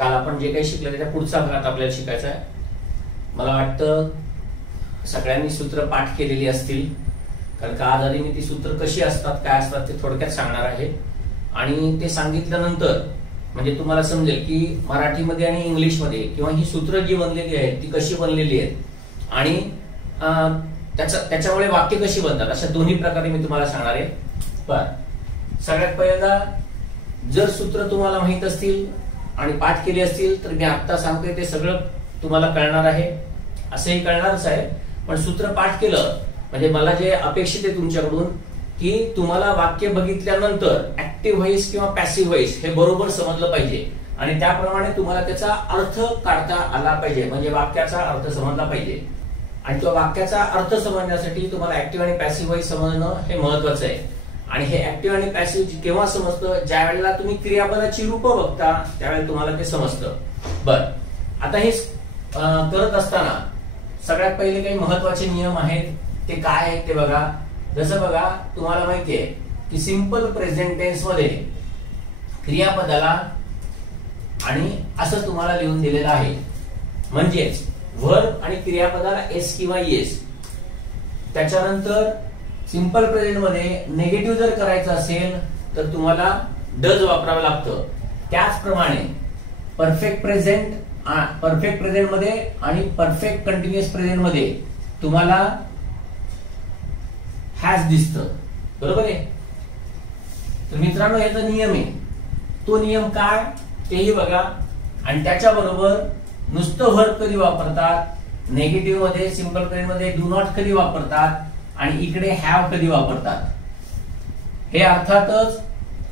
काल आपण जे काही शिकलं त्याच्या पुढचा भागात आपल्याला शिकायचा आहे. मला वाटतं सगळ्यांनी सूत्र पाठ केलेली असतील, कारण का आज आधी मी ती सूत्र कशी असतात काय असतात ते थोडक्यात सांगणार आहे. आणि ते सांगितल्यानंतर म्हणजे तुम्हाला समजेल की मराठीमध्ये आणि इंग्लिशमध्ये किंवा ही सूत्र जी बनलेली आहेत ती कशी बनलेली आहेत आणि त्याच्यामुळे वाक्य कशी बनतात अशा दोन्ही प्रकारे मी तुम्हाला सांगणार आहे. पण सगळ्यात पहिल्यांदा जर सूत्र तुम्हाला माहित असतील आणि पाठ केली असतील तर मी आता सांगतोय ते सगळं तुम्हाला कळणार आहे, असंही कळणारच आहे. पण सूत्र पाठ केलं म्हणजे मला जे अपेक्षित आहे तुमच्याकडून की तुम्हाला वाक्य बघितल्यानंतर ऍक्टिव्ह व्हॉइस किंवा पॅसिव्ह व्हॉइस हे बरोबर समजलं पाहिजे आणि त्याप्रमाणे तुम्हाला त्याचा अर्थ काढता आला पाहिजे, म्हणजे वाक्याचा अर्थ समजला पाहिजे. आणि तो वाक्याचा अर्थ समजण्यासाठी तुम्हाला ऍक्टिव्ह आणि पॅसिव्ह व्हॉइस समजणं हे महत्वाचं आहे. आणि हे ऍक्टिव्ह आणि पॅसिव्ह केव्हा समजतं, ज्या वेळेला तुम्ही क्रियापदाची रूप बघता त्यावेळेला तुम्हाला ते समजतं. बर, आता हे करत असताना सगळ्यात पहिले काही महत्वाचे नियम आहेत ते काय आहेत ते बघा. जसं बघा तुम्हाला माहितीये की सिंपल प्रेझेंट टेन्स मध्ये क्रियापदाला आणि असं तुम्हाला लिहून दिलेलं आहे, म्हणजेच व्हर्ब आणि क्रियापदाला एस किंवा येस. त्याच्यानंतर सिंपल प्रेझेंट मध्ये निगेटिव्ह जर करायचं असेल तर तुम्हाला डज वापरावं लागतं. त्याचप्रमाणे परफेक्ट प्रेझेंट मध्ये आणि परफेक्ट कंटिन्युअस प्रेझेंट मध्ये तुम्हाला हॅज दिसतं, बरोबर आहे. तर मित्रांनो याचा नियम आहे, तो नियम काय तेही बघा. आणि त्याच्याबरोबर नुसतं व्हर्ब कधी वापरतात, नेगेटिव्ह मध्ये सिंपल प्रेझेंट मध्ये डू नॉट कधी वापरतात आणि इकडे हॅव कधी वापरतात. हे अर्थातच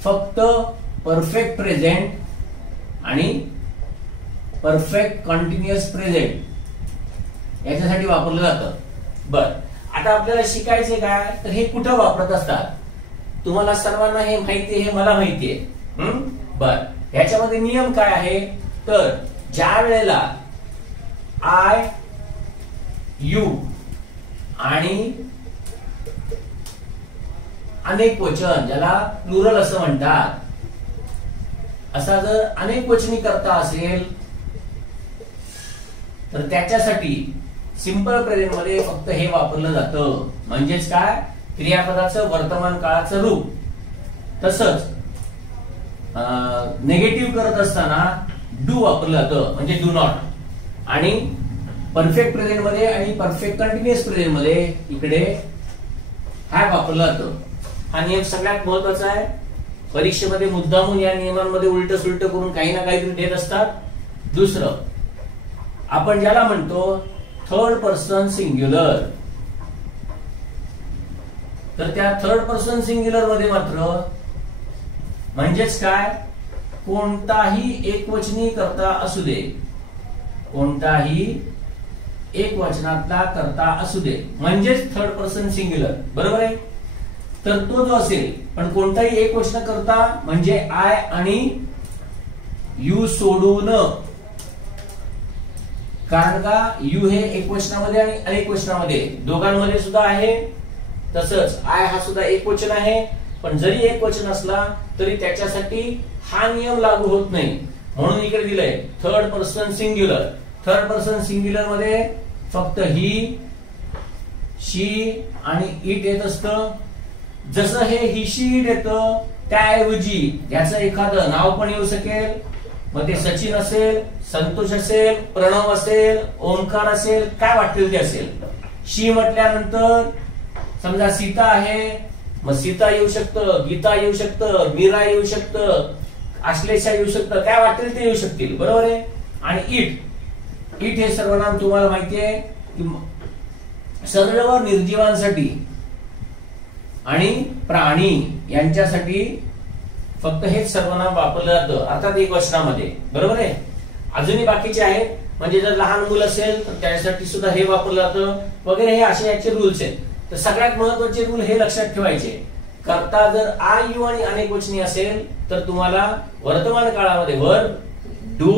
फक्त परफेक्ट प्रेझेंट आणि परफेक्ट कंटिन्युअस प्रेझेंट याच्यासाठी वापरलं जातं. बर, आता आपल्याला शिकायचे काय तर हे कुठं वापरत असतात तुम्हाला सर्वांना हे माहिती, हे मला माहितीये. बर, ह्याच्यामध्ये नियम काय आहे तर ज्या वेळेला आय, यू आणि अनेक वचन ज्याला प्लुरल असं म्हणतात, असा जर अनेक वचनी करता असेल तर त्याच्यासाठी सिंपल प्रेझेंट मध्ये फक्त हे वापरलं जातं, म्हणजेच काय क्रियापदाचं वर्तमान काळाचं रूप. तसंच नेगेटिव्ह करत असताना डू वापरलं जातं म्हणजे डू नॉट. आणि परफेक्ट प्रेझेंट मध्ये आणि परफेक्ट कंटिन्युअस प्रेझेंट मध्ये इकडे हॅव वापरलं जातं. हा नियम सगळ्यात महत्वाचा आहे. परीक्षेमध्ये मुद्दामून या नियमांमध्ये उलट सुलट करून काही ना काहीतरी देत असतात. दुसरं आपण ज्याला म्हणतो थर्ड पर्सन सिंग्युलर, तर त्या थर्ड पर्सन सिंग्युलर मध्ये मात्र म्हणजेच काय कोणताही एकवचनी करता असू दे, कोणताही एक वचनातला करता असू दे म्हणजेच थर्ड पर्सन सिंग्युलर, बरोबर आहे. तर तो जो असेल पण कोणताही एक वचन करता म्हणजे आय आणि यू सोडून, कारण का यू हे एक वचनामध्ये आणि अनेक वचनामध्ये दोघांमध्ये सुद्धा आहे. तसंच आय हा सुद्धा एक वचन आहे, पण जरी एक वचन असला तरी त्याच्यासाठी हा नियम लागू होत नाही, म्हणून इकडे दिलंय third person singular. Third person singular मध्ये फक्त ही, शी आणि इट येत असतं. जसं हे ही, शी, इट येतं त्याऐवजी याचं एखादं नाव पण येऊ शकेल, मग ते सचिन असेल, संतोष असेल, प्रणव असेल, ओंकार असेल, काय वाटेल ते असेल. शी म्हटल्यानंतर समजा सीता आहे, मग सीता येऊ शकतं, गीता येऊ शकतं, मीरा येऊ शकतं, आश्लेषा येऊ शकतं, काय वाटेल ते येऊ शकतील, बरोबर आहे. आणि इट, इट हे सर्वनाम तुम्हाला माहिती आहे की सर्व निर्जीवांसाठी आणि प्राणी यांच्यासाठी फक्त हेच सर्वनाम वापरलं जातं, अर्थात एक वचनामध्ये, बरोबर आहे. अजूनही बाकीचे आहेत, म्हणजे जर लहान मुलं असेल तर त्यासाठी सुद्धा हे वापरलं जातं वगैरे. हे असे याचे रूल्स आहेत. तर सगळ्यात महत्वाचे रूल हे लक्षात ठेवायचे. करता जर आय, यू आणि अनेक वचनी असेल तर तुम्हाला वर्तमान काळामध्ये वर्ब, डू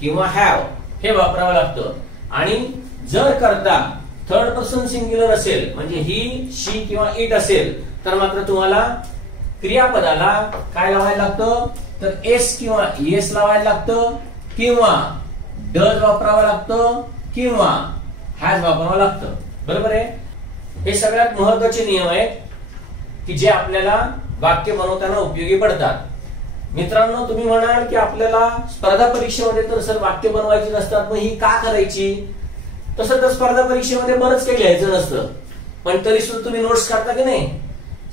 किंवा हॅव हे वापरावं लागतं. आणि जर करता थर्ड पर्सन सिंग्युलर असेल म्हणजे ही, शी किंवा इट असेल तर मात्र तुम्हाला क्रियापदाला काय लावायला लागतं तर एस किंवा येस लावायला लागतं. किंवा डज वापरावं लागतं किंवा हॅज वापरावं लागतं. बरोबर आहे. हे सगळ्यात महत्वाचे नियम आहेत की जे आपल्याला वाक्य बनवताना उपयोगी पडतात. मित्रांनो, तुम्ही म्हणाल की आपल्याला स्पर्धा परीक्षेमध्ये तर सर वाक्य बनवायची नसतात, मग ही का करायची? तसं तर स्पर्धा परीक्षेमध्ये बरंच काही लिहायचं नसतं, पण तरी सुद्धा तुम्ही नोट्स काढता की नाही?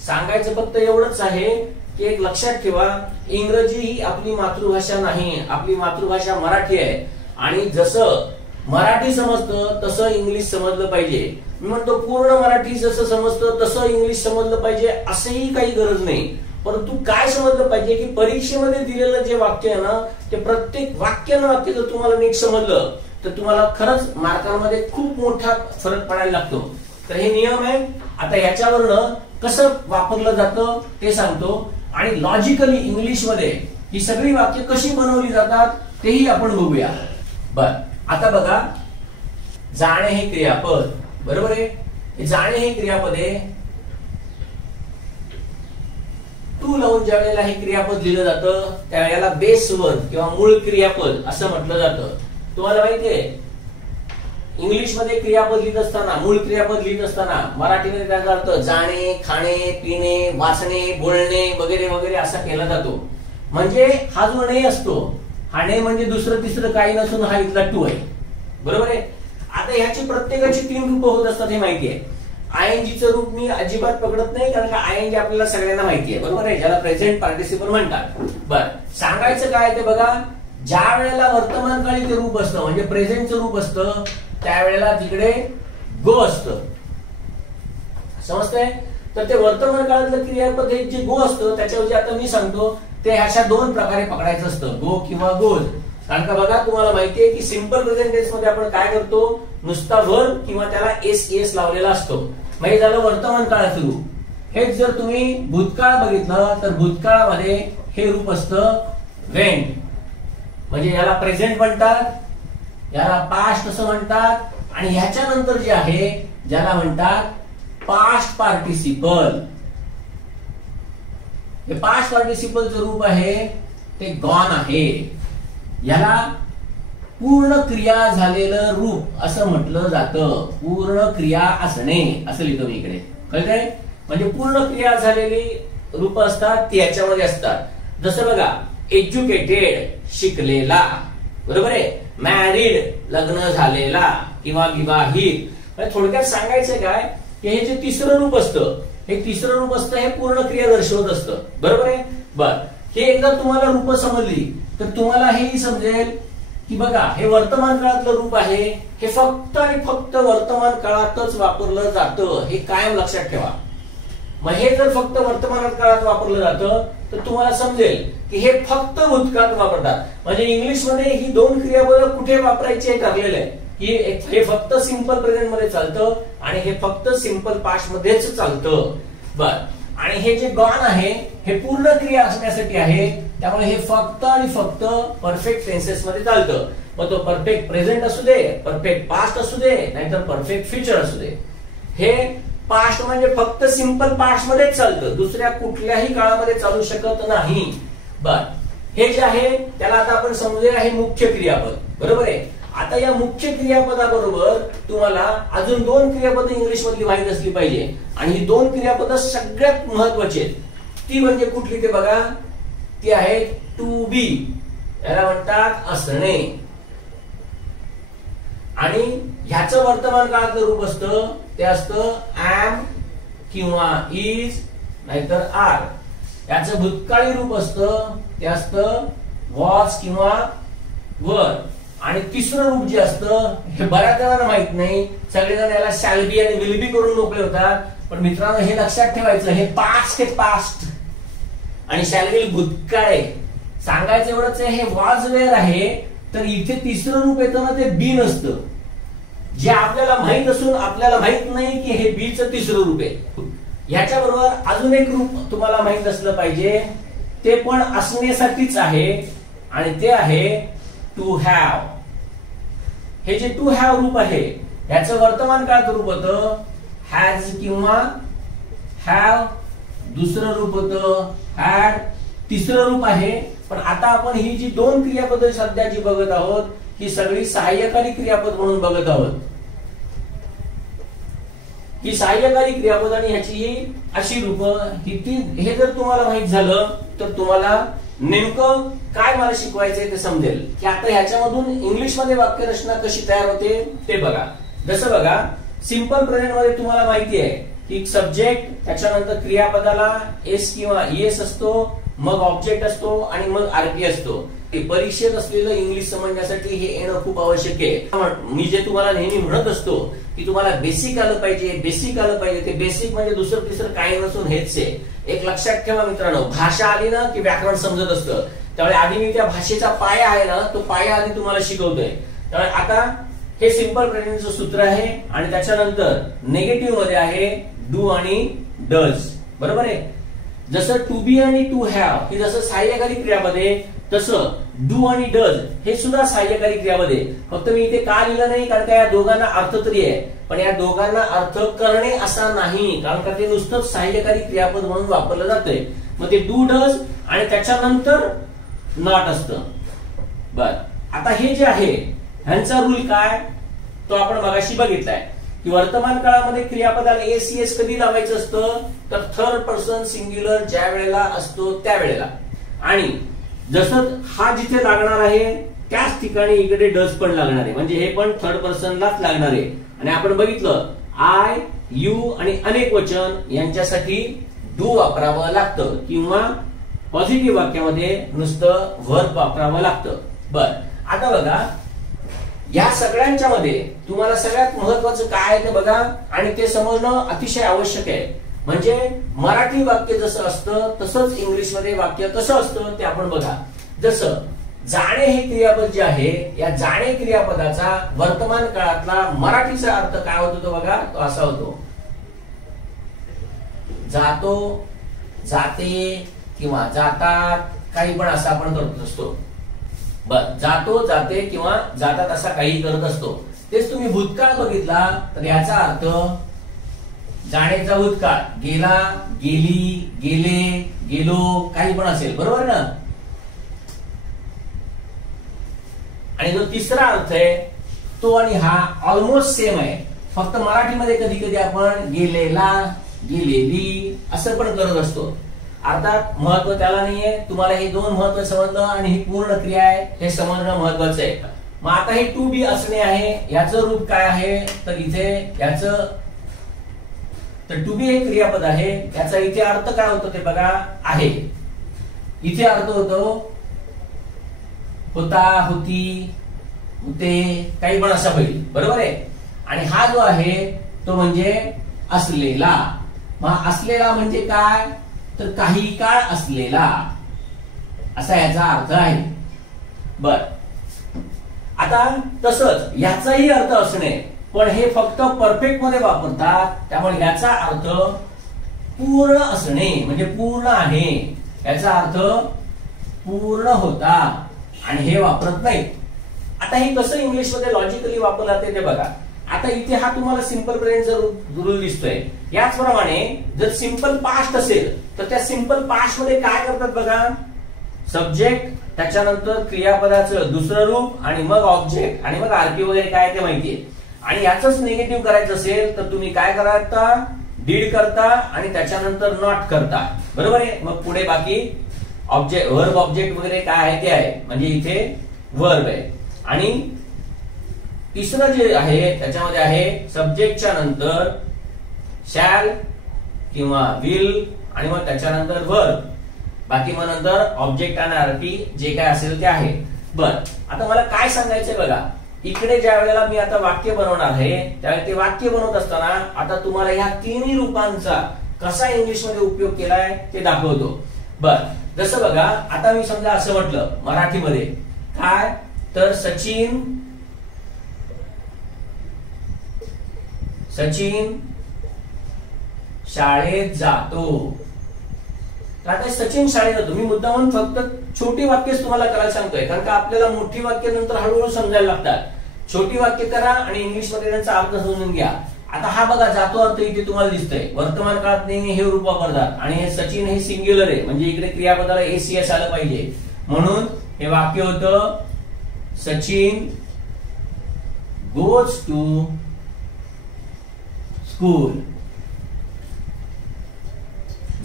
सांगायचं फक्त एवढंच आहे की एक लक्षात ठेवा, इंग्रजी ही आपली मातृभाषा नाही, आपली मातृभाषा मराठी आहे. आणि जसं मराठी समजतं तसं इंग्लिश समजलं पाहिजे. मी म्हणतो पूर्ण मराठी जसं समजतं तसं इंग्लिश समजलं पाहिजे असंही काही गरज नाही. परंतु काय समजलं पाहिजे की परीक्षेमध्ये दिलेलं जे वाक्य आहे ना, ते प्रत्येक वाक्य जर तुम्हाला नीट समजलं तर तुम्हाला खरंच मार्कांमध्ये खूप मोठा फरक पडायला लागतो. तर हे नियम आहे. आता याच्यावरनं कसं वापरलं जातं ते सांगतो, आणि लॉजिकली इंग्लिश मध्ये ही सगळी वाक्य कशी बनवली जातात तेही आपण बघूया. बर, आता बघा, जाणे हे क्रियापद. बरोबर आहे. जाणे हे क्रियापद आहे. टू लावून ज्या वेळेला हे क्रियापद लिहिलं जातं त्यावेळेला बेस वर्ब किंवा मूळ क्रियापद असं म्हटलं जातं. तुम्हाला माहितीये, इंग्लिश मध्ये क्रियापद लिहित असताना, मूळ क्रियापद लिहित असताना मराठीमध्ये त्याचा अर्थ जाणे, खाणे, पिणे, वाचणे, बोलणे वगैरे वगैरे असा केला जातो. म्हणजे हा जो ने असतो, हा ने म्हणजे दुसरं तिसरं काही नसून हा इथला टू आहे. बरोबर आहे. आता ह्याची प्रत्येकाची 3 रूप होत असतात हे माहिती आहे. आयएनजीचं रूप मी अजिबात पकडत नाही, कारण का आयएनजी आपल्याला सगळ्यांना माहिती आहे. बरोबर आहे, ज्याला प्रेझेंट पार्टिसिपल म्हणतात. बर, सांगायचं काय ते बघा, ज्या वेळेला वर्तमानकाळी ते रूप असतं म्हणजे प्रेझेंटचं रूप असतं त्यावेळेला तिकडे गो असतं. समजतंय? तर ते वर्तमान काळातलं क्रियापद हे जे गो असतं त्याच्याऐवजी आता मी सांगतो ते अशा 2 प्रकारे पकडायचं असतं, गो किंवा गोज. कारण का बघा, तुम्हाला माहितीये की सिंपल प्रेझेंट टेन्स मध्ये आपण काय करतो, नुसता वर्ब किंवा त्याला एस लावलेला असतो. म्हणजे झालं वर्तमान काळाचं रूप. हेच जर तुम्ही भूतकाळ बघितलं तर भूतकाळामध्ये हे रूप असतं वेंट, म्हणजे याला प्रेझेंट म्हणतात, याला पास्ट असं म्हणतात, आणि ह्याच्यानंतर जे आहे ज्याला म्हणतात पास्ट पार्टिसिपल. हे पास्ट पार्टिसिपलचं रूप आहे ते गॉन आहे. याला पूर्ण क्रिया झालेलं रूप असं म्हटलं जातं. पूर्ण क्रिया असणे असं लिहितो मी इकडे, कळतंय? म्हणजे पूर्ण क्रिया झालेली रूप असतात ती याच्यामध्ये असतात. जसं बघा, एज्युकेटेड शिकलेला, बरोबर आहे, मॅरिड लग्न झालेला किंवा विवाहित. म्हणजे थोडक्यात सांगायचं काय की हे जे तिसरं रूप असतं, हे तिसरं रूप असतं हे पूर्ण क्रिया दर्शवत असतं. बरोबर आहे. बर, हे एकदा तुम्हाला रूप समजली तर तुम्हाला हेही समजेल की बघा, हे वर्तमान काळातलं रूप आहे, हे फक्त आणि फक्त वर्तमान काळातच वापरलं जातं. हे कायम लक्षात ठेवा. मग हे जर फक्त वर्तमान काळात वापरलं जातं तर तुम्हाला समजेल की हे फक्त भूतकाळात वापरतात. म्हणजे इंग्लिश मध्ये ही 2 क्रियापद कुठे वापरायचे ठरलेलं आहे की हे फक्त सिंपल प्रेझेंट मध्ये चालतं आणि हे फक्त सिंपल पास्ट मध्येच चालतं. बर, आणि हे जे गॉन आहे हे पूर्ण क्रिया असण्यासाठी आहे, त्यामुळे हे फक्त आणि फक्त परफेक्ट टेन्सेस मध्ये चालतं. मग तो परफेक्ट प्रेझेंट असू दे, परफेक्ट पास्ट असू दे, नाहीतर परफेक्ट फ्युचर असू दे. हे पास्ट म्हणजे फक्त सिंपल पास्ट मध्येच चालतं, दुसऱ्या कुठल्याही काळामध्ये चालू शकत नाही. बर, हे जे आहे त्याला आता आपण समजूया हे मुख्य क्रियापद. बरोबर आहे. आता या मुख्य क्रियापदाबरोबर तुम्हाला अजून 2 क्रियापद इंग्लिश मधली माहित असली पाहिजे, आणि ही 2 क्रियापद सगळ्यात महत्वाची आहेत. ती म्हणजे कुठली ते बघा, ती आहे टू बी, याला म्हणतात असणे. आणि ह्याचं वर्तमान काळातलं रूप असतं ते असतं एम किंवा इज नाहीतर आर. याचं भूतकाळी रूप असतं ते असतं वॉज किंवा वर. आणि तिसरं रूप जे असतं हे बऱ्याच जणांना माहित नाही, सगळेजण याला शॅल बी आणि विल बी करून मोकळे होतात. पण मित्रांनो, हे लक्षात ठेवायचं, हे पास्ट आहे पास्ट, आणि शॅल विल भूतकाळ आहे. सांगायचं एवढंच आहे, हे वॉज वेअर आहे, तर इथे तिसरं रूप येतं ना ते बी नसतं, जे आपल्याला माहित असून आपल्याला माहित नाही की हे बीचं तिसरं रूप आहे. याच्याबरोबर अजून एक रूप तुम्हाला माहित असलं पाहिजे, ते पण असण्यासाठीच आहे, आणि ते आहे टू हॅव. हे जे टू हॅव रूप आहे याचं वर्तमान काळात रूप होतं हॅज किंवा हॅव, दुसरं रूप होतं हॅड, तिसरं रूप आहे. पण आता आपण ही जी दोन क्रियापद सध्या जी बघत आहोत ही सगळी सहाय्यकारी क्रियापद म्हणून बघत आहोत. ही सहाय्यकारी क्रियापद आणि ह्याची ही अशी रूप हे जर तुम्हाला माहित झालं तर तुम्हाला नेमकं काय मला शिकवायचंय ते समजेल की आता ह्याच्यामधून इंग्लिश मध्ये वाक्यरचना कशी तयार होते ते बघा. जसं बघा सिंपल प्रेझेंट मध्ये तुम्हाला माहिती आहे की सब्जेक्ट त्याच्यानंतर क्रियापदाला एस किंवा ईएस असतो, मग ऑब्जेक्ट असतो आणि मग आरपी असतो. परीक्षेत असलेलं इंग्लिश समजण्यासाठी हे येणं खूप आवश्यक आहे. मी जे तुम्हाला नेहमी म्हणत असतो की तुम्हाला बेसिक आलं पाहिजे, बेसिक आलं पाहिजे. ते बेसिक म्हणजे दुसरं तिसरं काही नसून हेच आहे. एक लक्षात ठेवा मित्रांनो, भाषा आली ना की व्याकरण समजत असतं. त्यामुळे आधी मी त्या भाषेचा पाया आहे ना तो पाया आधी तुम्हाला शिकवतोय. त्यामुळे आता हे सिंपल प्रेझेंटचं सूत्र आहे आणि त्याच्यानंतर निगेटिव्ह मध्ये आहे डू आणि डज. बरोबर आहे. जसं टू बी आणि टू हॅव हे जसं सहाय्यकारी क्रियापद आहे तसं डू आणि डज हे सुद्धा सहाय्यकारी क्रियापद आहे. फक्त मी इथे का लिहिलं नाही कारण का या दोघांना अर्थ तरी आहे, पण या दोघांना अर्थ करणे असा नाही कारण का ते नुसतंच सहाय्यकारी क्रियापद म्हणून वापरलं जातंय. मग ते डू डज आणि त्याच्यानंतर नॉट असतं. बर आता हे जे आहे ह्यांचा रूल काय तो आपण मगाशी बघितलाय की वर्तमान काळामध्ये क्रियापदाला एस कधी लावायचं असतं तर थर्ड पर्सन सिंग्युलर ज्या वेळेला असतो त्यावेळेला. आणि जसं हा जिथे लागणार आहे त्याच ठिकाणी इकडे डज पण लागणार आहे, म्हणजे हे पण थर्ड पर्सनलाच लागणार आहे. आणि आपण बघितलं आय, यू आणि अनेक वचन यांच्यासाठी डू वापरावं लागतं किंवा पॉझिटिव्ह वाक्यामध्ये नुसतं व्हर्ब वापरावं लागतं. बर आता बघा या सगळ्यांच्या मध्ये तुम्हाला सगळ्यात महत्वाचं काय आहे ते बघा आणि ते समजणं अतिशय आवश्यक आहे. म्हणजे मराठी वाक्य जसं असतं तसंच इंग्लिश मध्ये वाक्य कसं असतं ते आपण बघा. जसं जाणे हे क्रियापद जे आहे या जाणे क्रियापदाचा वर्तमान काळातला मराठीचा अर्थ काय होतो तो बघा. तो असा होतो जातो, जाते किंवा जातात काही पण असं आपण करत असतो. बर जातो, जाते किंवा जातात असा काही करत असतो. तेच तुम्ही भूतकाळ बघितला तर याचा अर्थ जाण्याचा भूतकाळ गेला, गेली, गेले, गेलो काही पण असेल. बरोबर ना. आणि जो तिसरा अर्थ आहे तो आणि हा ऑलमोस्ट सेम आहे. फक्त मराठीमध्ये कधी कधी आपण गेलेला, गेलेली असं पण करत असतो. अर्थात महत्व त्याला नाहीये. तुम्हाला हे दोन महत्व समजलं आणि ही पूर्ण क्रिया आहे हे समजणं महत्वाचं आहे. मग आता हे टू बी असणे आहे याचं रूप काय आहे तर इथे याचं तर टू बी हे क्रियापद आहे याचा इथे अर्थ काय होतो ते बघा आहे. इथे अर्थ होतो होता, होती, होते काही पण असा होईल. बरोबर आहे. आणि हा जो आहे तो म्हणजे असलेला. मग असलेला म्हणजे काय तर काही काळ असलेला असा याचा अर्थ आहे. बर आता तसंच याचाही अर्थ असणे पण हे फक्त परफेक्ट मध्ये वापरतात. त्यामुळे याचा अर्थ पूर्ण असणे म्हणजे पूर्ण आहे. याचा अर्थ पूर्ण होता आणि हे वापरत नाही. आता हे कसं इंग्लिश मध्ये लॉजिकली वापरलं जाते ते बघा. आता इथे हा तुम्हाला सिंपल प्रेझेंटचा रूल दिसतोय. याचप्रमाणे जर सिंपल पास्ट असेल तर त्या सिंपल पास्ट मध्ये काय करतात बघा. सब्जेक्ट त्याच्यानंतर क्रियापदाचं दुसरं रूप आणि मग ऑब्जेक्ट आणि मग आरपी वगैरे काय ते माहितीये. आणि याचंच निगेटिव्ह करायचं असेल तर तुम्ही काय करता डीड करता आणि त्याच्यानंतर नॉट करता. बरोबर आहे. मग पुढे बाकी ऑब्जेक्ट वर्ब ऑब्जेक्ट वगैरे काय आहे ते आहे म्हणजे इथे वर्ब आहे. आणि तिसरं जे आहे त्याच्यामध्ये आहे सब्जेक्टच्या नंतर शॅल किंवा विल आणि मग त्याच्यानंतर वर्ब. बाकी मग नंतर ऑब्जेक्ट आणि आरपी जे काय असेल ते आहे. बर आता मला काय सांगायचंय बघा. इकडे ज्या वेळेला मी आता वाक्य बनवणार आहे त्यावेळेला ते वाक्य बनवत असताना आता तुम्हाला ह्या तिन्ही रूपांचा कसा इंग्लिश मध्ये उपयोग केलाय ते दाखवतो. बर जसं बघा आता मी समजा असं म्हटलं मराठीमध्ये काय तर सचिन शाळेत जातो. आता सचिन शाळेत जातो मी मुद्दामून फक्त छोटी वाक्यच तुम्हाला करायला सांगतोय कारण का आपल्याला मोठी वाक्य नंतर हळूहळू समजायला लागतात. छोटी वाक्य करा आणि इंग्लिश मध्ये त्यांचा अर्थ समजून घ्या. आता हा बघा जातो अर्थ इथे तुम्हाला दिसतंय, वर्तमान काळात नेहमी हे रूप वापरतात आणि हे सचिन हे सिंग्युलर आहे, म्हणजे इकडे क्रियापदाला एसीएस आलं पाहिजे, म्हणून हे वाक्य होतं सचिन गोज टू स्कूल.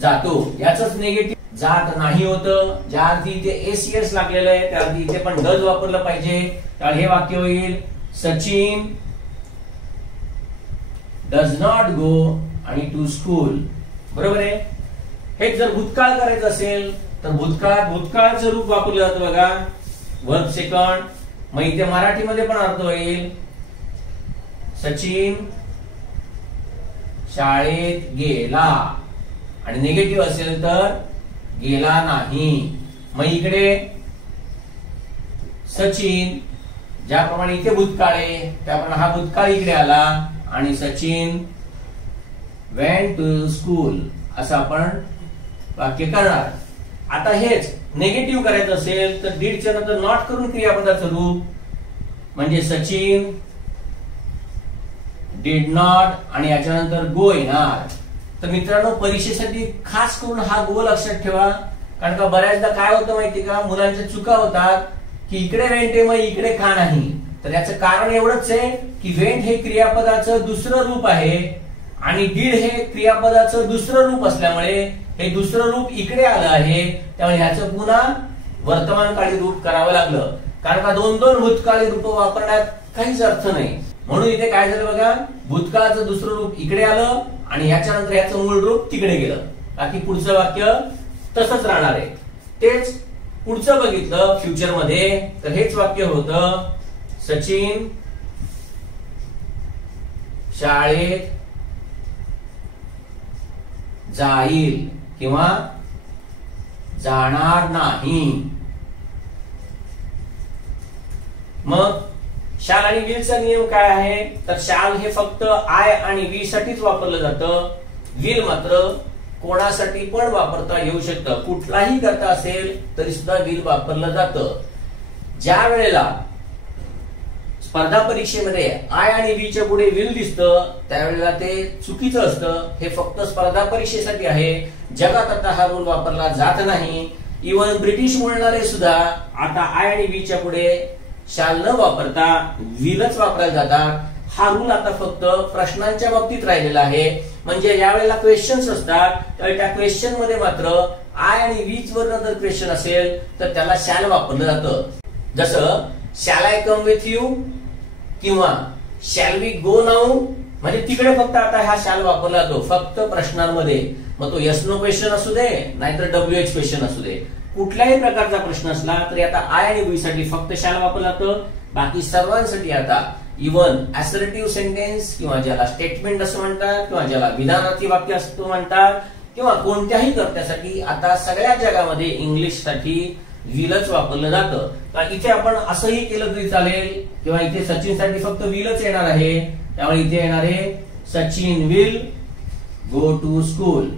जातो याच निगेटिव्ह जात नाही होतं, ज्या अर्थी इथे एसीएस लागलेलं आहे त्या अर्थी इथे पण डज वापरलं पाहिजे. तर हे वाक्य होईल सचिन डज नॉट गो आणि टू स्कूल. बरोबर आहे. हे जर भूतकाळ करायचं असेल तर भूतकाळाचं रूप वापरलं जातं बघा, वर्ब सेकंड. मग इथे मराठीमध्ये पण अर्थ होईल सचिन शाळेत गेला, आणि निगेटिव्ह असेल तर गेला नाही. मग इकडे सचिन ज्याप्रमाणे इथे भूतकाळ आहे त्याप्रमाणे हा भूतकाळ इकडे आला आणि सचिन वेंट टू स्कूल असं आपण वाक्य करणार. आता हेच निगेटिव्ह करायचं असेल तर डीडच्या नंतर नॉट करून क्रियापदाचं रूप म्हणजे सचिन डिड नॉट आणि याच्यानंतर गो येणार. तर मित्रांनो परीक्षेसाठी खास करून हा गो लक्षात ठेवा, कारण का बऱ्याचदा काय होतं माहिती का, मुलांच्या चुका होतात की इकडे वेंट आहे मग इकडे का नाही. तर याचं कारण एवढंच आहे की वेंट हे क्रियापदाचं दुसरं रूप आहे आणि डीड हे क्रियापदाचं दुसरं रूप असल्यामुळे हे दुसरं रूप इकडे आलं आहे, त्यामुळे ह्याचं पुन्हा वर्तमानकाळी रूप करावं लागलं. कारण का दोन दोन भूतकाळी रूप वापरण्यात काहीच अर्थ नाही. म्हणून इथे काय झालं बघा, भूतकाळाचं दुसरं रूप इकडे आलं आणि याच्यानंतर याचं मूळ रूप तिकडे गेलं. बाकी पुढचं वाक्य तसंच राहणार आहे. तेच पुढचं बघितलं फ्युचर मध्ये तर हेच वाक्य होतं सचिन शाळेत जाईल किंवा जाणार नाही. मग शाल आणि विलचा नियम काय आहे, तर शाल हे फक्त आय आणि वी साठीच वापरलं जातं. विल मात्र कोणासाठी पण वापरता येऊ शकतं, कुठलाही करता असेल तरी सुद्धा विल वापरलं जातं. ज्या वेळेला स्पर्धा परीक्षेमध्ये आय आणि वी च्या पुढे विल दिसतं त्यावेळेला ते चुकीचं असतं. हे फक्त स्पर्धा परीक्षेसाठी आहे, जगात आता हा रूल वापरला जात नाही. इव्हन ब्रिटिश बोलणारे सुद्धा आता आय आणि वी च्या पुढे शाल न वापरता विलच वापरायला जातात. हा रूल आता फक्त प्रश्नांच्या बाबतीत राहिलेला आहे, म्हणजे यावेळेला क्वेश्चन्स असतात तर त्या क्वेश्चन मध्ये मात्र आय आणि वीच वरनं जर क्वेश्चन असेल तर त्याला शॅल वापरलं जातं. जसं shall I come with you किंवा शॅल वी गो नाऊ, म्हणजे तिकडे फक्त आता हा शॅल वापरला जातो फक्त प्रश्नांमध्ये. मग तो यस नो क्वेश्चन असू दे नाहीतर डब्ल्यूएच क्वेश्चन असू दे, कुठल्याही प्रकारचा प्रश्न असला तरी आता आय आणि वी साठी फक्त शॅल वापरला जातं. बाकी सर्वांसाठी आता इव्हन असर्टिव्ह सेंटेन्स किंवा ज्याला स्टेटमेंट असं म्हणतात किंवा ज्याला विधानार्थी वाक्य असतो म्हणतात किंवा कोणत्याही कर्त्यासाठी आता सगळ्या जगामध्ये इंग्लिश साठी विलच वापरलं जातं. कारण इथे आपण असंही केलं तरी चालेल किंवा इथे सचिन साठी फक्त विलच येणार आहे, त्यामुळे इथे येणार आहे Sachin will go to school.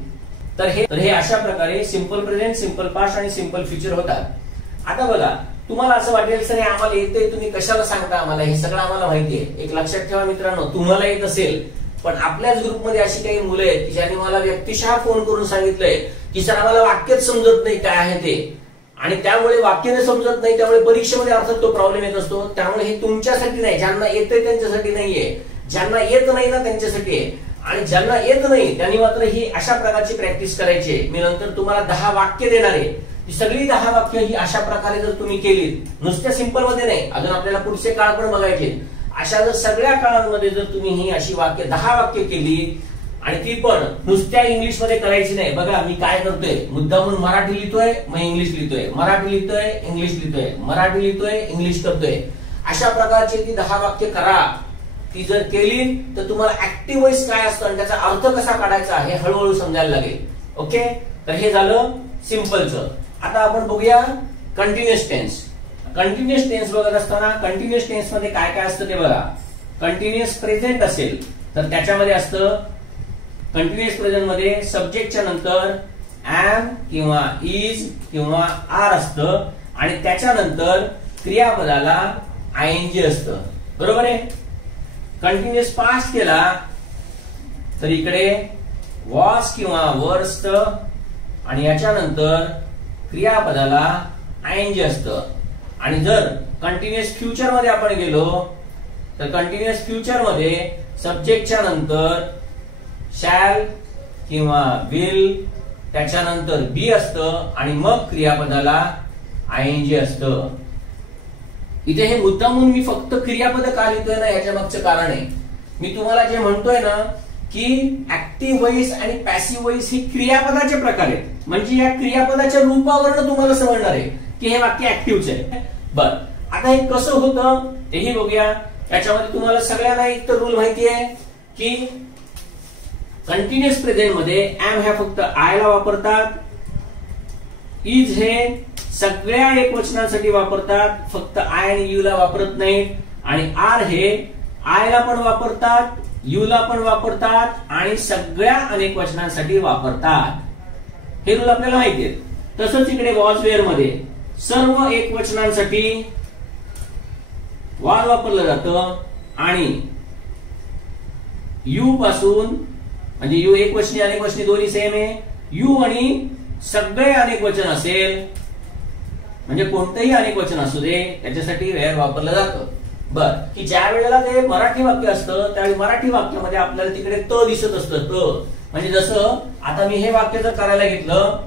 तर हे अशा प्रकारे सिंपल प्रेझेंट, सिंपल पास्ट आणि सिंपल फ्युचर होतात. आता बघा तुम्हाला असं वाटेल सर हे आम्हाला येते, तुम्ही कशाला सांगता आम्हाला, हे सगळं आम्हाला माहितीये. एक लक्षात ठेवा मित्रांनो, तुम्हाला येत असेल पण आपल्याच ग्रुपमध्ये अशी काही मुलं आहेत की ज्यांनी मला व्यक्तिशः फोन करून सांगितलंय की सर आम्हाला वाक्यच समजत नाही काय आहे ते, आणि त्यामुळे वाक्याने समजत नाही त्यामुळे परीक्षेमध्ये अर्थात तो प्रॉब्लेम येत असतो. त्यामुळे हे तुमच्यासाठी नाही, ज्यांना येतंय त्यांच्यासाठी नाहीये, ज्यांना येत नाही ना त्यांच्यासाठी आहे. आणि ज्यांना येत नाही त्यांनी मात्र ही अशा प्रकारची प्रॅक्टिस करायची. मी नंतर तुम्हाला 10 वाक्य देणार आहे, ही सगळी 10 वाक्य ही अशा प्रकारे जर तुम्ही केली, नुसत्या सिंपल मध्ये नाही, अजून आपल्याला पुढचे काळ पण बघायचे. अशा जर सगळ्या काळांमध्ये जर तुम्ही ही अशी वाक्य 10 वाक्य केली आणि ती पण नुसत्या इंग्लिश मध्ये करायची नाही. बघा मी काय करतोय, मुद्दा म्हणून मराठी लिहितोय मग इंग्लिश लिहितोय, मराठी लिहितोय इंग्लिश लिहितोय, मराठी लिहितोय इंग्लिश करतोय, अशा प्रकारची ती 10 वाक्य करा. ती जर केली तर तुम्हाला ऍक्टिव्ह वॉइस काय असतं आणि त्याचा अर्थ कसा काढायचा हे हळूहळू समजायला लागेल. ओके, तर हे झालं सिंपलचं. आता आपण बघूया कंटिन्युअस टेन्स. कंटिन्युअस टेन्स बघत असताना कंटिन्युअस टेन्स मध्ये काय काय असतं ते बघा. कंटिन्युअस प्रेझेंट असेल तर त्याच्यामध्ये असतं, कंटिन्युअस प्रेझेंट मध्ये सब्जेक्टच्या नंतर एम किंवा इज किंवा आर असतं आणि त्याच्यानंतर क्रियापदाला आयएनजी असतं. बरोबर आहे. कंटिन्युअस पास्ट केला तर इकडे वॉज किंवा वर्स्ट आणि याच्यानंतर क्रियापदाला आयएनजी असतं. आणि जर कंटिन्युअस फ्युचर मध्ये आपण गेलो तर कंटिन्युअस फ्युचर मध्ये सब्जेक्टच्या नंतर शॅल किंवा विल, त्याच्यानंतर बी असतं आणि मग क्रियापदाला आयएनजी असतं. इथे हे मुद्दामून मी फक्त क्रियापद का लिहितोय ना, याच्या मागचं कारण आहे. मी तुम्हाला जे म्हणतोय ना की ऍक्टिव्ह वॉइस आणि पॅसिव्ह वॉइस ही क्रियापदाचे प्रकार आहेत. म्हणजे या क्रियापदाच्या रूपावरनं तुम्हाला समजणार आहे की हे वाक्य ऍक्टिव्हच आहे. बर, आता हे कसं होतं तेही बघूया. याच्यामध्ये तुम्हाला सगळ्यांना एक तर रूल माहिती आहे की कंटिन्युअस प्रेझेंट मध्ये एम ह्या फक्त आय ला वापरतात, इज हे सगळ्या एकवचनांसाठी वापरतात, फक्त आय आणि यू ला वापरत नाहीत. आणि आर हे आय ला पण वापरतात, यू ला पण वापरतात आणि सगळ्या अनेक वचनांसाठी वापरतात. हे रूल आपल्याला माहिती आहे. तसंच इकडे वॉज वेअर मध्ये सर्व एकवचनांसाठी वॉज वापरलं जातं आणि यू पासून, म्हणजे यू एकवचनी अनेक वचनी दोन्ही सेम आहे, यू आणि सगळे अनेक वचन असेल म्हणजे कोणतंही अनेक वचन असू दे त्याच्यासाठी वेअर वापरलं जातं. बर, की ज्या वेळेला ते मराठी वाक्य असतं त्यावेळी मराठी वाक्यामध्ये आपल्याला तिकडे त दिसत असतं. त म्हणजे जसं आता मी हे वाक्य जर करायला घेतलं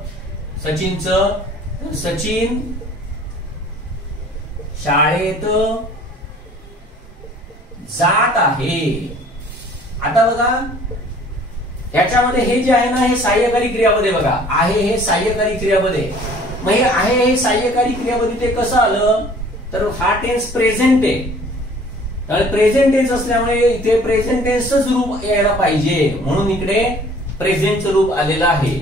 सचिनचं, सचिन शाळेत जात आहे. आता बघा याच्यामध्ये हे जे आहे ना हे सहाय्यकारी क्रियापद आहे. बघा आहे हे सहाय्यकारी क्रियापद आहे. मग हे आहे हे सहाय्यकारी क्रियापद ते कसं आलं तर हा टेन्स प्रेझेंट आहे. तर प्रेझेंट टेन्स असल्यामुळे इथे प्रेझेंट टेन्सच रूप यायला पाहिजे म्हणून इकडे प्रेझेंटचं रूप आलेलं आहे.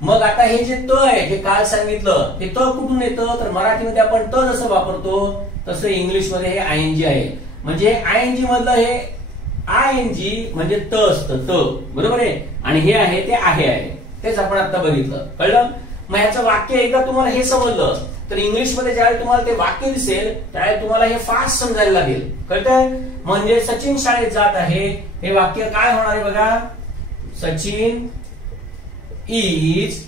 मग आता हे जे त आहे जे काल सांगितलं ते त कुठून येतं तर मराठीमध्ये आपण त जसं वापरतो तसं इंग्लिश मध्ये हे आयएनजी आहे. म्हणजे आयएनजी मधलं हे आयएनजी म्हणजे त असतं, त बरोबर आहे. आणि हे आहे ते आहे, तेच आपण आता बघितलं. कळलं? मग याचं वाक्य एकदा तुम्हाला हे समजलं तर इंग्लिश मध्ये ज्यावेळी तुम्हाला ते वाक्य दिसेल त्यावेळी तुम्हाला हे फास्ट समजायला लागेल. कळतंय? म्हणजे सचिन शाळेत जात आहे हे वाक्य काय होणार आहे बघा, Sachin is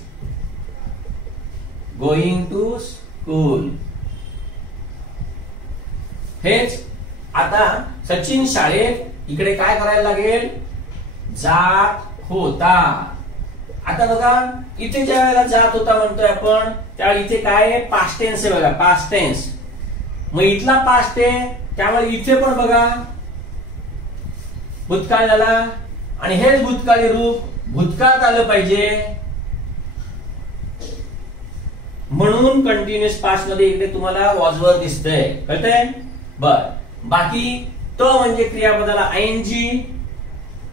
going to school. हेच आता सचिन शाळेत इकडे काय करायला लागेल, जात होता. आता बघा इथे ज्या वेळेला जात होता म्हणतोय आपण त्यावेळी इथे काय आहे, पास्ट टेन्स आहे बघा, पास्ट टेन्स. मग इथला पास्ट आहे त्यामुळे इथे पण बघा भूतकाळ झाला आणि हेच भूतकाळी रूप भूतकाळात आलं पाहिजे म्हणून कंटिन्युअस पास्ट मध्ये इकडे तुम्हाला वॉजवर दिसतंय. कळतंय? बर, बाकी त म्हणजे क्रियापदाला आयएनजी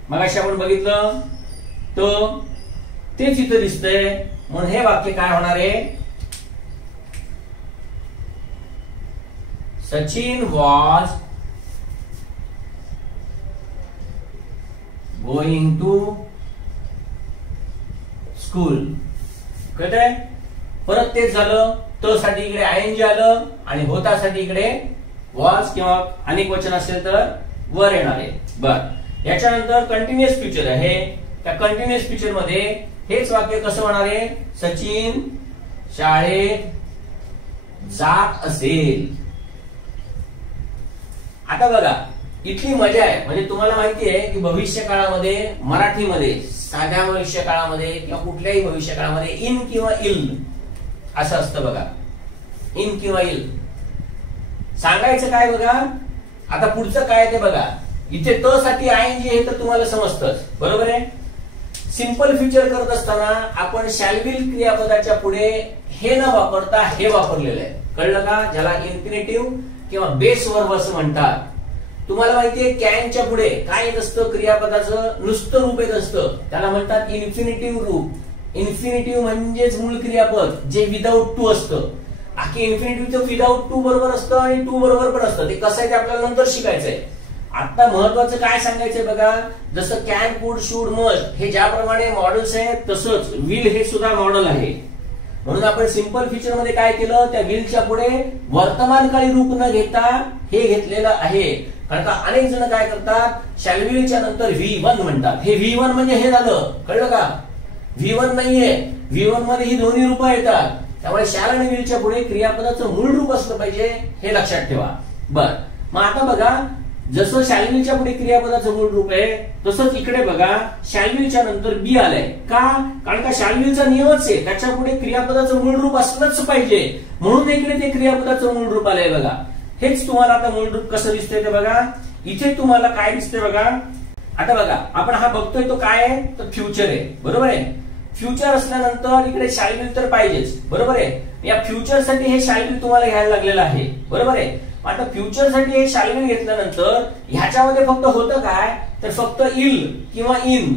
मगाशी आपण बघितलं तो तेच इथं दिसतंय म्हणून हे वाक्य काय होणार आहे, Sachin was going to school. कळतंय? परत तेच झालं, त साठी इकडे आयएनजी आलं आणि होता साठी इकडे वॉज किंवा अनेक वचन असेल तर वर येणार आहे. बर, याच्यानंतर कंटिन्युअस फ्युचर आहे. त्या कंटिन्युअस फ्युचर मध्ये हेच वाक्य कसं होणार आहे, सचिन शाळेत जात असेल. आता बघा इथली मजा आहे म्हणजे तुम्हाला माहिती आहे की भविष्य काळामध्ये मराठीमध्ये साध्या भविष्य काळामध्ये किंवा कुठल्याही भविष्य काळामध्ये इन किंवा इल असं असतं बघा, इन किंवा इल. सांगायचं काय बघा, आता पुढचं काय ते बघा. इथे त साठी आयएनजी हे तर तुम्हाला समजतंच, बरोबर आहे. सिंपल फ्युचर करत असताना आपण शॅल विल क्रियापदाच्या पुढे हे न वापरता हे वापरलेलं आहे. कळलं का? ज्याला इन्फिनिटिव्ह किंवा बेस वर्ब असं म्हणतात. तुम्हाला माहितीये कॅनच्या पुढे काय येत असतं, क्रियापदाचं नुसतं रूप येत असतं त्याला म्हणतात इन्फिनिटिव्ह रूप. इन्फिनिटिव्ह म्हणजेच मूळ क्रियापद जे विदाऊट टू असतं. बाकी इन्फिनिटिव्ह विदाऊट टू बरोबर असतं आणि टू बरोबर पण असतं. ते कसं आहे ते आपल्याला नंतर शिकायचंय. आता महत्वाचं काय सांगायचंय बघा, जसं कॅन, कुड, शुड, मस्ट हे ज्याप्रमाणे मॉडेल्स आहेत तसंच विल हे सुद्धा मॉडेल आहे. म्हणून आपण सिंपल फ्युचर मध्ये काय केलं, त्या विलच्या पुढे वर्तमानकाळी रूप न घेता हे घेतलेलं आहे. कारण का अनेक जण काय करतात, शॅल विलच्या नंतर V1 म्हणतात. हे V1 म्हणजे हे झालं, कळलं का? V1 नाहीये, V1 मध्ये ही दोन्ही रूप येतात. त्यामुळे शॅल आणि विलच्या पुढे क्रियापदाचं मूळ रूप असलं पाहिजे, हे लक्षात ठेवा. बर, मग आता बघा, जसं शॅल विलच्या पुढे क्रियापदाचं मूळ रूप आहे, तसंच इकडे बघा शॅल विलच्या नंतर बी आलंय. का? कारण का शॅल विलचा नियमच आहे, त्याच्या पुढे क्रियापदाचं मूळ रूप असलंच पाहिजे, म्हणून इकडे ते क्रियापदाचं मूळ रूप आलंय. बघा, हेच तुम्हाला आता मूळ रूप कसं दिसतंय ते बघा. इथे तुम्हाला काय दिसतंय बघा. आता बघा, आपण हा बघतोय तो काय आहे, तर फ्युचर आहे, बरोबर आहे. फ्युचर असल्यानंतर इकडे शॅल विल तर पाहिजेच, बरोबर आहे. या फ्युचर साठी हे शॅल विल तुम्हाला घ्यायला लागलेलं आहे, बरोबर आहे. आता फ्युचर साठी हे शॅल विल घेतल्यानंतर ह्याच्यामध्ये फक्त होतं काय, तर फक्त इल किंवा इन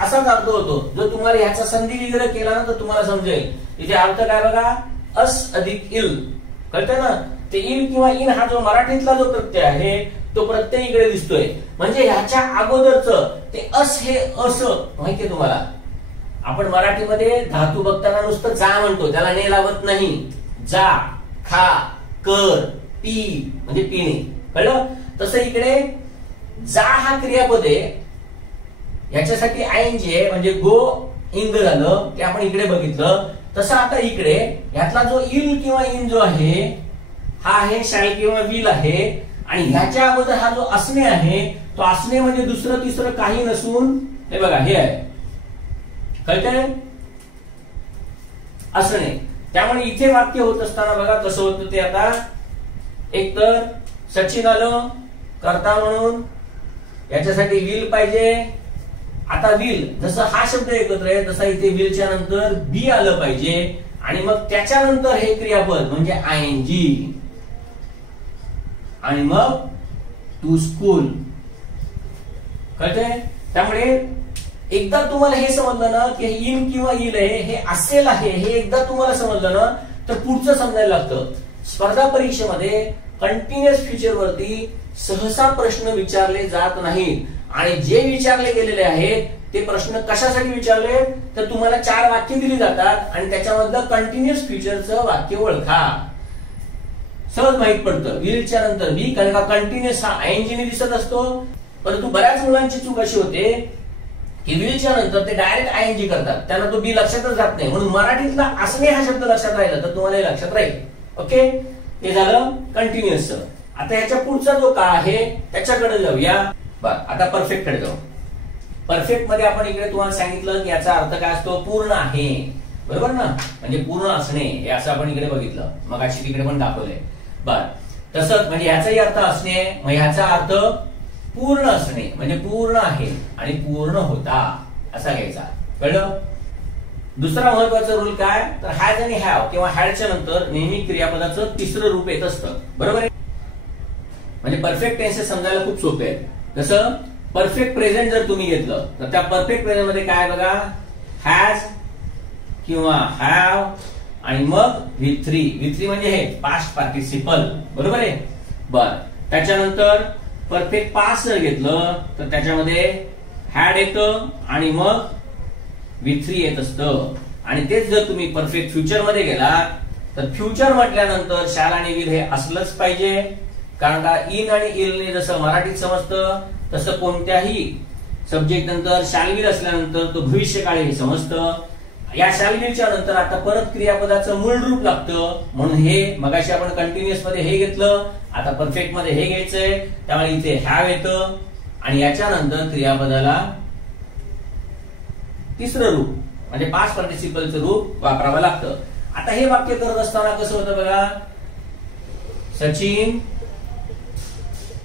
असाच अर्थ होतो. जर तुम्हाला ह्याचा संधी वगैरे केला ना तर तुम्हाला समजेल. इथे अर्थ काय बघा, अस अधिक इल, कळतंय ना. ते इल किंवा इन हा जो मराठीतला जो प्रत्यय आहे तो प्रत्यय इकडे दिसतोय. म्हणजे ह्याच्या अगोदरचं ते अस, हे असं माहितीये तुम्हाला. आपण मराठीमध्ये धातू बघताना नुसतं जा म्हणतो, त्याला ने लावत नाही. जा, खा, कर, पी म्हणजे पिणे, कळलं. तसं इकडे जा हा क्रियापद आहे, याच्यासाठी आयएनजी आहे, म्हणजे गो इंग झालं, ते आपण इकडे बघितलं. तसं आता इकडे ह्यातला जो इल किंवा इन जो आहे हा आहे शॅल किंवा विल आहे, आणि ह्याच्या अगोदर हा जो असणे आहे तो असणे म्हणजे दुसरं तिसरं काही नसून हे बघा हे आहे, कळतंय, असणे. त्यामुळे इथे वाक्य होत असताना बघा कसं होतं ते. आता एकतर सचिन आलं कर्ता म्हणून, याच्यासाठी विल पाहिजे. आता विल जसं हा शब्द एकत्र आहे तसा इथे विलच्या नंतर बी आलं पाहिजे, आणि मग त्याच्यानंतर हे क्रियापद म्हणजे आयएनजी, आणि मग टू स्कूल, कळतंय. त्यामुळे एकदा तुम्हाला हे समजलं ना की इन किंवा इल आहे, हे असेल आहे, हे एकदा तुम्हाला समजलं ना तर पुढचं समजायला लागतं. स्पर्धा परीक्षेमध्ये कंटिन्युअस फ्युचर वरती सहसा प्रश्न विचारले जात नाहीत, आणि जे विचारले गेलेले आहेत ते प्रश्न कशासाठी विचारले, तर तुम्हाला 4 वाक्य दिली जातात आणि त्याच्यामधलं कंटिन्युअस फ्युचरचं वाक्य ओळखा. सहज माहित पडतं. विलच्या नंतर बी, कारण का कंटिन्युअस हा आयएनजी दिसत असतो. परंतु बऱ्याच मुलांची चूक अशी होते की विलच्या नंतर ते डायरेक्ट आयएनजी करतात, त्यांना तो बी लक्षातच जात नाही. म्हणून मराठीतला असणे हा शब्द लक्षात राहिला तर तुम्हाला लक्षात राहील. ओके, ते झालं कंटिन्युअस. आता याच्या पुढचा जो काळ आहे त्याच्याकडे जाऊया. आता परफेक्ट कडे जाऊ. परफेक्ट मध्ये आपण इकडे तुम्हाला सांगितलं की याचा अर्थ काय असतो, पूर्ण आहे, बरोबर ना. म्हणजे पूर्ण असणे हे असं आपण इकडे बघितलं, मग अशी तिकडे पण दाखवलंय. बर, तसंच म्हणजे ह्याचाही अर्थ असणे, मग ह्याचा अर्थ पूर्ण असणे म्हणजे पूर्ण आहे आणि पूर्ण होता असा घ्यायचा, कळलं. दुसरा महत्वाचा रूल काय, तर हॅज आणि हॅव किंवा हॅडच्या नंतर नेहमी क्रियापदाचं तिसरं रूप येत असतं, बरोबर आहे. म्हणजे परफेक्ट टेन्सेस समजायला खूप सोपे आहे. जसं परफेक्ट प्रेझेंट जर तुम्ही घेतलं तर त्या परफेक्ट प्रेझेंट मध्ये काय बघा, हॅज किंवा हॅव आणि मग V3 म्हणजे हे पास्ट पार्टिसिपल, बरोबर आहे. बर, त्याच्यानंतर परफेक्ट पास्ट जर घेतलं तर त्याच्यामध्ये हॅड येतं आणि मग V3 येत असतं. आणि तेच जर तुम्ही परफेक्ट फ्युचर मध्ये गेलात तर फ्युचर म्हटल्यानंतर शॅल आणि विल हे असलंच पाहिजे. कारण का इन आणि इलने जसं मराठीत समजतं तसं कोणत्याही सब्जेक्ट नंतर शॅल विल असल्यानंतर तो भविष्यकाळी हे समजतं. या शॅल विलच्या नंतर आता परत क्रियापदाचं मूळ रूप लागतं, म्हणून हे मगाशी आपण कंटिन्युअस मध्ये हे घेतलं, आता परफेक्ट मध्ये हे घ्यायचंय. त्यामुळे इथे हॅव येतं आणि याच्यानंतर क्रियापदाला तिसरं रूप म्हणजे पास्ट पार्टिसिपलचं रूप वापरावं लागतं. आता हे वाक्य करत असताना कसं होतं बघा, सचिन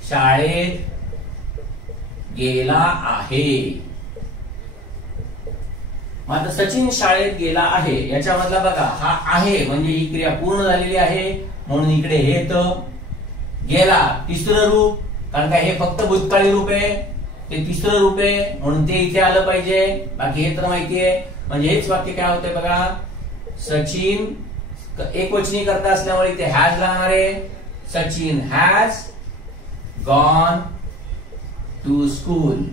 शाळेत गेला आहे. मग आता सचिन शाळेत गेला आहे याच्यामधला बघा हा आहे म्हणजे ही क्रिया पूर्ण झालेली आहे, म्हणून इकडे हे येतं. गेला तिसरं रूप, कारण का हे फक्त भूतकाळी रूप आहे, ते तिसरं रूप आहे म्हणून ते इथे आलं पाहिजे. बाकी हे तर माहितीये. म्हणजे हेच वाक्य काय होतंय बघा, सचिन एकवचनी करता असल्यामुळे इथे हॅज लागणार आहे. Sachin has gone to school.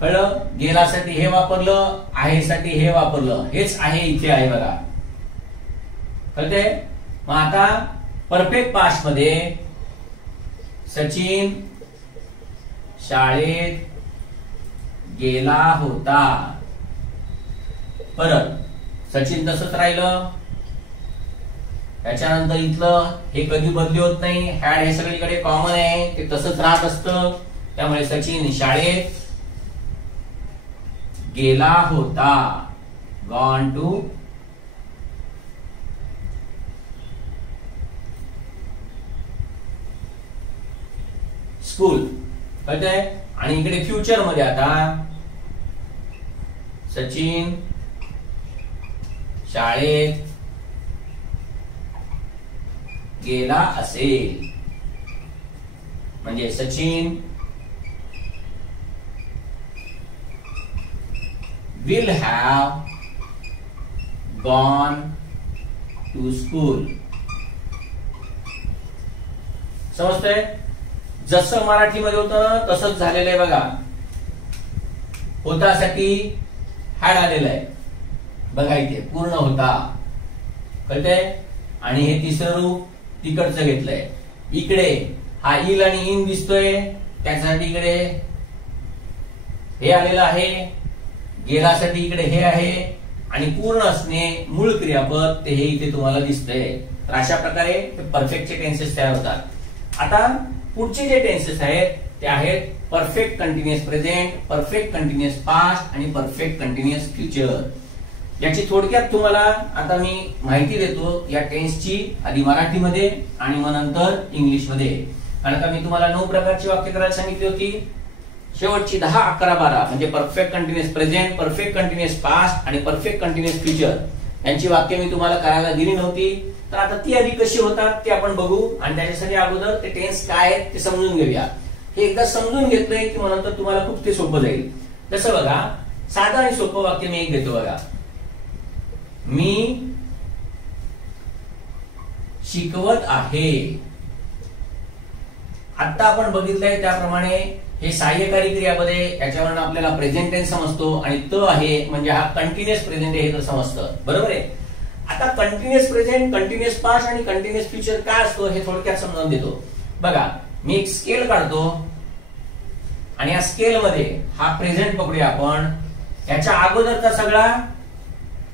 कळलं. गेलासाठी हे वापरलं, आहेसाठी हे वापरलं, हेच आहे इथे आहे बघा, कळते. मग आता परफेक्ट पास्ट मध्ये सचिन शाळेत गेला होता. परत सचिन तसंच राहिलं. त्याच्यानंतर इथलं हे कधी बदली होत नाही. हॅड हे सगळीकडे कॉमन आहे, ते तसंच राहत असतं. त्यामुळे सचिन शाळेत गेला होता. Gone to school. कळतंय? आणि इकडे फ्युचर मध्ये आता सचिन शाळेत गेला असेल, म्हणजे Sachin will have gone to school. समजतंय? जसं मराठीमध्ये होतं तसंच झालेलं आहे बघा. होतासाठी हॅड आलेलं आहे बघा, इथे पूर्ण होता. कळतंय? आणि हे तिसरं रूप तिकडचं घेतलंय. इकडे हा इल आणि इन दिसतोय, त्याच्यासाठी इकडे हे आलेलं आहे. गेलासाठी इकडे हे आहे. आणि पूर्ण असणे मूळ क्रियापद ते हे इथे तुम्हाला दिसतंय. तर अशा प्रकारे परफेक्टचे टेन्सेस तयार होतात. आता पुढचे जे टेन्सेस आहेत ते आहेत perfect continuous present, perfect continuous past आणि परफेक्ट कंटिन्युअस फ्युचर. याची थोडक्यात तुम्हाला आता मी माहिती देतो या टेन्सची, आधी मराठीमध्ये आणि मग नंतर इंग्लिश मध्ये. कारण का मी तुम्हाला 9 प्रकारची वाक्य करायला सांगितली होती. शेवटची 10, 11, 12 म्हणजे perfect continuous present, perfect continuous past आणि परफेक्ट कंटिन्युअस फ्युचर यांची वाक्य मी तुम्हाला करायला दिली नव्हती. तर आता ती आधी कशी होतात ते आपण बघू. आणि त्याच्यासाठी अगोदर ते टेन्स काय आहेत ते समजून घेऊया. हे एकदा समजून घेतलंय की मग नंतर तुम्हाला खूप ते सोपं जाईल. जसं बघा, साधं आणि सोपं वाक्य मी एक देतो बघा. मी शिकवत आहे. आता आपण बघितलंय त्याप्रमाणे हे सहाय्यकारी क्रियापद आहे. याच्यावरून आपल्याला प्रेझेंट टेन्स समजतो आणि तो आहे म्हणजे हा कंटिन्युअस प्रेझेंट आहे हे समजतं. बरोबर आहे? आता कंटिन्युअस प्रेझेंट, कंटिन्युअस पास्ट आणि कंटिन्युअस फ्युचर काय असतो हे थोडक्यात समजावून देतो. बघा, मी एक स्केल काढतो आणि या स्केल मध्ये हा प्रेझेंट पकडूया आपण. याच्या अगोदरचा सगळा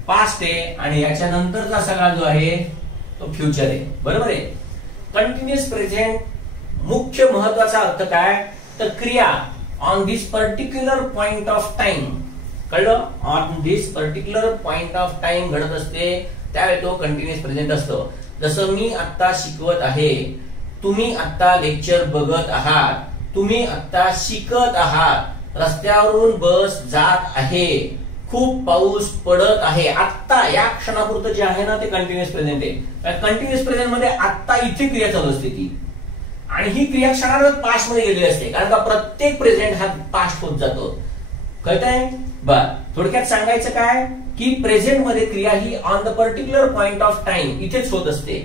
पास्ट आहे आणि याच्या नंतरचा सगळा जो आहे तो फ्युचर आहे. बरोबर आहे? कंटिन्युअस प्रेझेंट मुख्य महत्वाचा अर्थ काय, तर क्रिया on this particular point of time. कळलं? On this particular point of time घडत असते, त्यावेळी तो कंटिन्युअस प्रेझेंट असतो. जसं मी आता शिकवत आहे, तुम्ही आता लेक्चर बघत आहात, तुम्ही आता शिकत आहात, रस्त्यावरून बस जात आहे, खूप पाऊस पडत आहे. आता या क्षणापुरतं जे आहे ना ते कंटिन्युअस प्रेझेंट आहे. कंटिन्युअस प्रेझेंट मध्ये आता इथे क्रिया चालू असते ती, आणि ही क्रिया क्षणार्धात पास्ट मध्ये गेलेली असते. कारण का प्रत्येक प्रेझेंट हा पास्ट होत जातो. कळतंय? बर, थोडक्यात सांगायचं काय की प्रेझेंट मध्ये क्रिया ही on the particular point of time इथेच होत असते.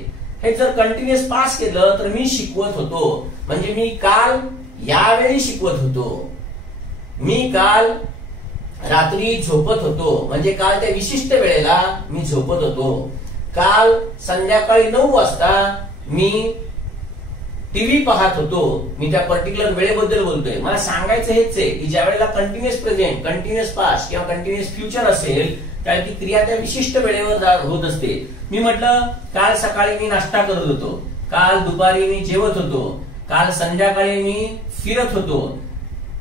हे जर कंटिन्युअस पास्ट केलं तर मी शिकवत होतो म्हणजे मी काल यावेळी शिकवत होतो, मी काल रात्री झोपत होतो म्हणजे काल त्या विशिष्ट वेळेला मी झोपत होतो, काल संध्याकाळी 9 वाजता मी टीव्ही पाहत होतो. मी त्या पर्टिक्युलर वेळेबद्दल बोलतोय. मला सांगायचं हेच आहे की ज्या वेळेला कंटिन्युअस प्रेझेंट, कंटिन्युअस पास्ट किंवा कंटिन्युअस फ्युचर असेल त्यावेळी ती क्रिया त्या विशिष्ट वेळेवर होत असते. मी म्हटलं काल सकाळी मी नाश्ता करत होतो, काल दुपारी मी जेवत होतो, काल संध्याकाळी मी फिरत होतो,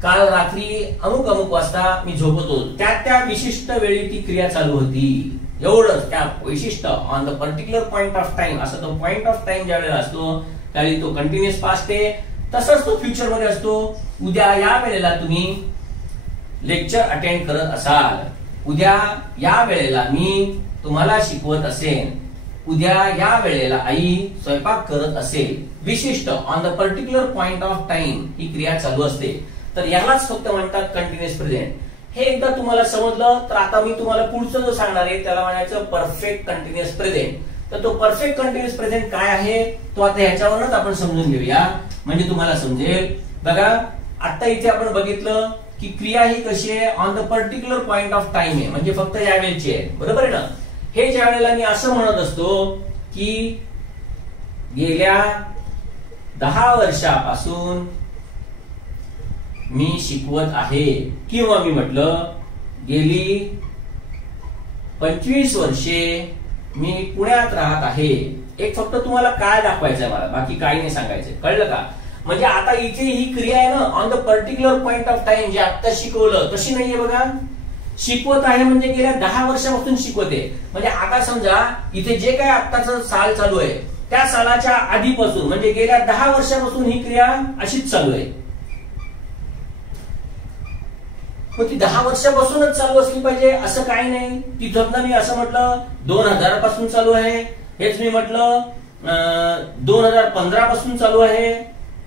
काल रात्री अमुक अमुक वाजता मी झोपत होतो. त्या विशिष्ट वेळी ती क्रिया चालू होती. एवढंच. त्या विशिष्ट on the particular point of time, असा तो पॉइंट ऑफ टाइम ज्या वेळेला असतो त्यावेळी तो कंटिन्युअस पास्ट आहे. तसंच तो फ्युचर मध्ये असतो. उद्या या वेळेला तुम्ही लेक्चर अटेंड करत असाल, उद्या या वेळेला मी तुम्हाला शिकवत असेन, उद्या या वेळेला आई स्वयंपाक करत असेल. विशिष्ट on the particular point of time ही क्रिया चालू असते. तर यालाच फक्त म्हणतात कंटिन्युअस प्रेझेंट. हे एकदा तुम्हाला समजलं तर आता मी तुम्हाला पुढचं जो सांगणार आहे त्याला म्हणायचं परफेक्ट कंटिन्युअस प्रेझेंट. तर तो परफेक्ट कंटिन्युअस प्रेझेंट काय आहे तो आता ह्याच्यावरच आपण समजून घेऊया म्हणजे तुम्हाला समजेल. बघा, आता इथे आपण बघितलं की क्रिया ही कशी आहे, on the particular point of time आहे म्हणजे फक्त या वेळेची आहे. बरोबर आहे ना? हे ज्या वेळेला मी असं म्हणत असतो की गेल्या 10 वर्षापासून मी शिकवत आहे, किंवा मी म्हटलं गेली 25 वर्षे मी पुण्यात राहत आहे. एक फक्त तुम्हाला काय दाखवायचंय मला, बाकी काही नाही सांगायचंय. कळलं का? म्हणजे आता इथे ही क्रिया आहे ना, on the particular point of time, जे आता शिकवलं तशी नाहीये बघा. शिकवत आहे म्हणजे गेल्या 10 वर्षापासून शिकवते. म्हणजे आता समजा इथे जे काही आत्ताचं साल चालू आहे त्या सालाच्या आधीपासून म्हणजे गेल्या 10 वर्षापासून ही क्रिया अशीच चालू आहे. मग ती 10 वर्षापासूनच चालू असली पाहिजे असं काही नाही. तिथं मी असं म्हटलं 2000 पासून चालू आहे, हेच मी म्हटलं 2015 पासून चालू आहे.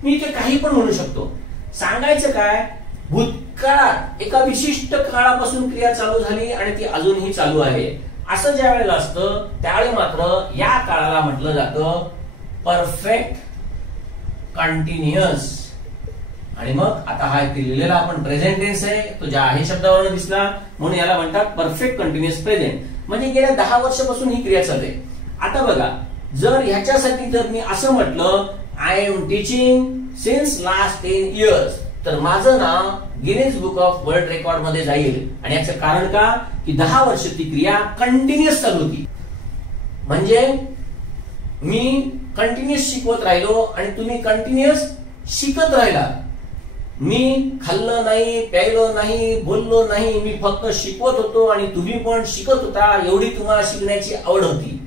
मी ते काही पण म्हणू शकतो. सांगायचं काय, भूतकाळात एका विशिष्ट काळापासून क्रिया चालू झाली आणि ती अजूनही चालू आहे असं ज्या वेळेला असतं त्यावेळी मात्र या काळाला म्हटलं जातं परफेक्ट कंटिन्युअस. आणि मग आता हा लिहिलेला आपण प्रेझेंट टेन्स आहे, तो ज्या आहे शब्दावरून दिसला म्हणून याला म्हणतात परफेक्ट कंटिन्युअस प्रेझेंट. म्हणजे गेल्या 10 वर्षापासून ही क्रिया चालते. आता बघा, जर ह्याच्यासाठी जर मी असं म्हटलं I am teaching since last 10 years, तर माझं नाव Guinness book of world record मध्ये जाईल. आणि याचं कारण का, की 10 वर्ष ती क्रिया कंटिन्युअस चालू होती. म्हणजे मी कंटिन्युअस शिकवत राहिलो आणि तुम्ही कंटिन्युअस शिकत राहिला. मी खाल्लं नाही, प्यायलो नाही, बोललो नाही, मी फक्त शिकवत होतो आणि तुम्ही पण शिकत होता. एवढी तुम्हाला शिकण्याची आवड होती.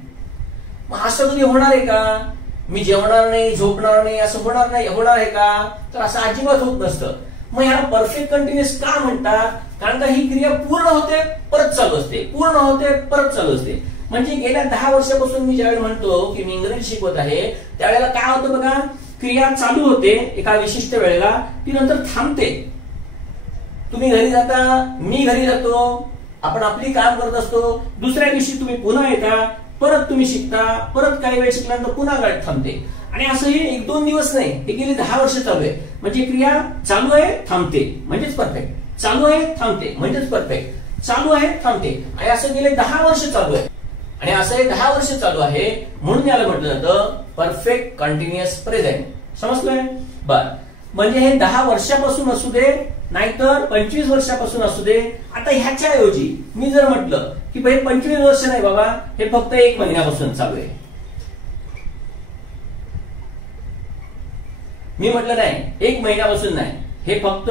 मग असं कधी होणार आहे का? मी जेवणार नाही, झोपणार नाही असं होणार आहे का? तर असं अजिबात होत नसतं. मग ह्याला परफेक्ट कंटिन्युअस का म्हणतात? कारण का ही क्रिया पूर्ण होते परत चालू असते, पूर्ण होते परत चालू असते. म्हणजे गेल्या 10 वर्षापासून मी ज्यावेळी म्हणतो की मी इंग्रजी शिकवत आहे त्यावेळेला काय होतं बघा, क्रिया चालू होते एका विशिष्ट वेळेला, ती नंतर थांबते. तुम्ही घरी जाता, मी घरी जातो, आपण आपली काम करत असतो. दुसऱ्या दिवशी तुम्ही पुन्हा येता, परत तुम्ही शिकता, परत काही वेळ शिकल्यानंतर पुन्हा गाठ थांबते. आणि असं हे 1-2 दिवस नाही, हे गेली 10 वर्ष चालू आहे. म्हणजे क्रिया चालू आहे थांबते म्हणजेच परफेक्ट, चालू आहे थांबते म्हणजेच परफेक्ट, चालू आहे थांबते. आणि असं गेले 10 वर्ष चालू आहे. आणि असं हे 10 वर्ष चालू आहे म्हणून याला म्हटलं जातं परफेक्ट कंटिन्युअस प्रेझेंट. समजलंय? बर, म्हणजे हे 10 वर्षापासून असू दे नाहीतर 25 वर्षापासून असू दे. आता ह्याच्या ऐवजी मी जर म्हटलं की भाई 25 वर्ष नाही बाबा, हे फक्त 1 महिन्यापासून चालू आहे. मी म्हटलं नाही 1 महिन्यापासून नाही, हे फक्त